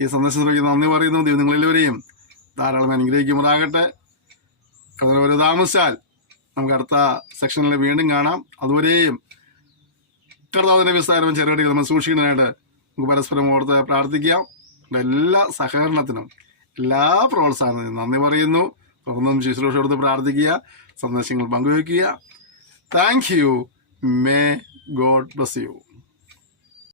ഈ സന്ദേശത്തിലേക്ക് നന്ദി പറയുന്നു. ദൈവം നിങ്ങളെല്ലാവരെയും ധാരാളം അനുഗ്രഹിക്കുമാറാകട്ടെ. ഒരു താമസിച്ചാൽ നമുക്ക് അടുത്ത സെക്ഷനിൽ വീണ്ടും കാണാം. അതുവരെയും കർത്താവിൻ്റെ വിസ്താരം ചെറുകടികൾ നമ്മൾ സൂക്ഷിക്കുന്നതിനായിട്ട് നമുക്ക് പരസ്പരം ഓർത്ത് പ്രാർത്ഥിക്കാം. എല്ലാ സഹകരണത്തിനും, എല്ലാ പ്രോത്സാഹനത്തിനും നന്ദി പറയുന്നു. തുടർന്നും ശുശ്രൂഷ കൊടുത്ത് പ്രാർത്ഥിക്കുക, സന്ദേശങ്ങൾ പങ്കുവയ്ക്കുക. Thank you. May God bless U.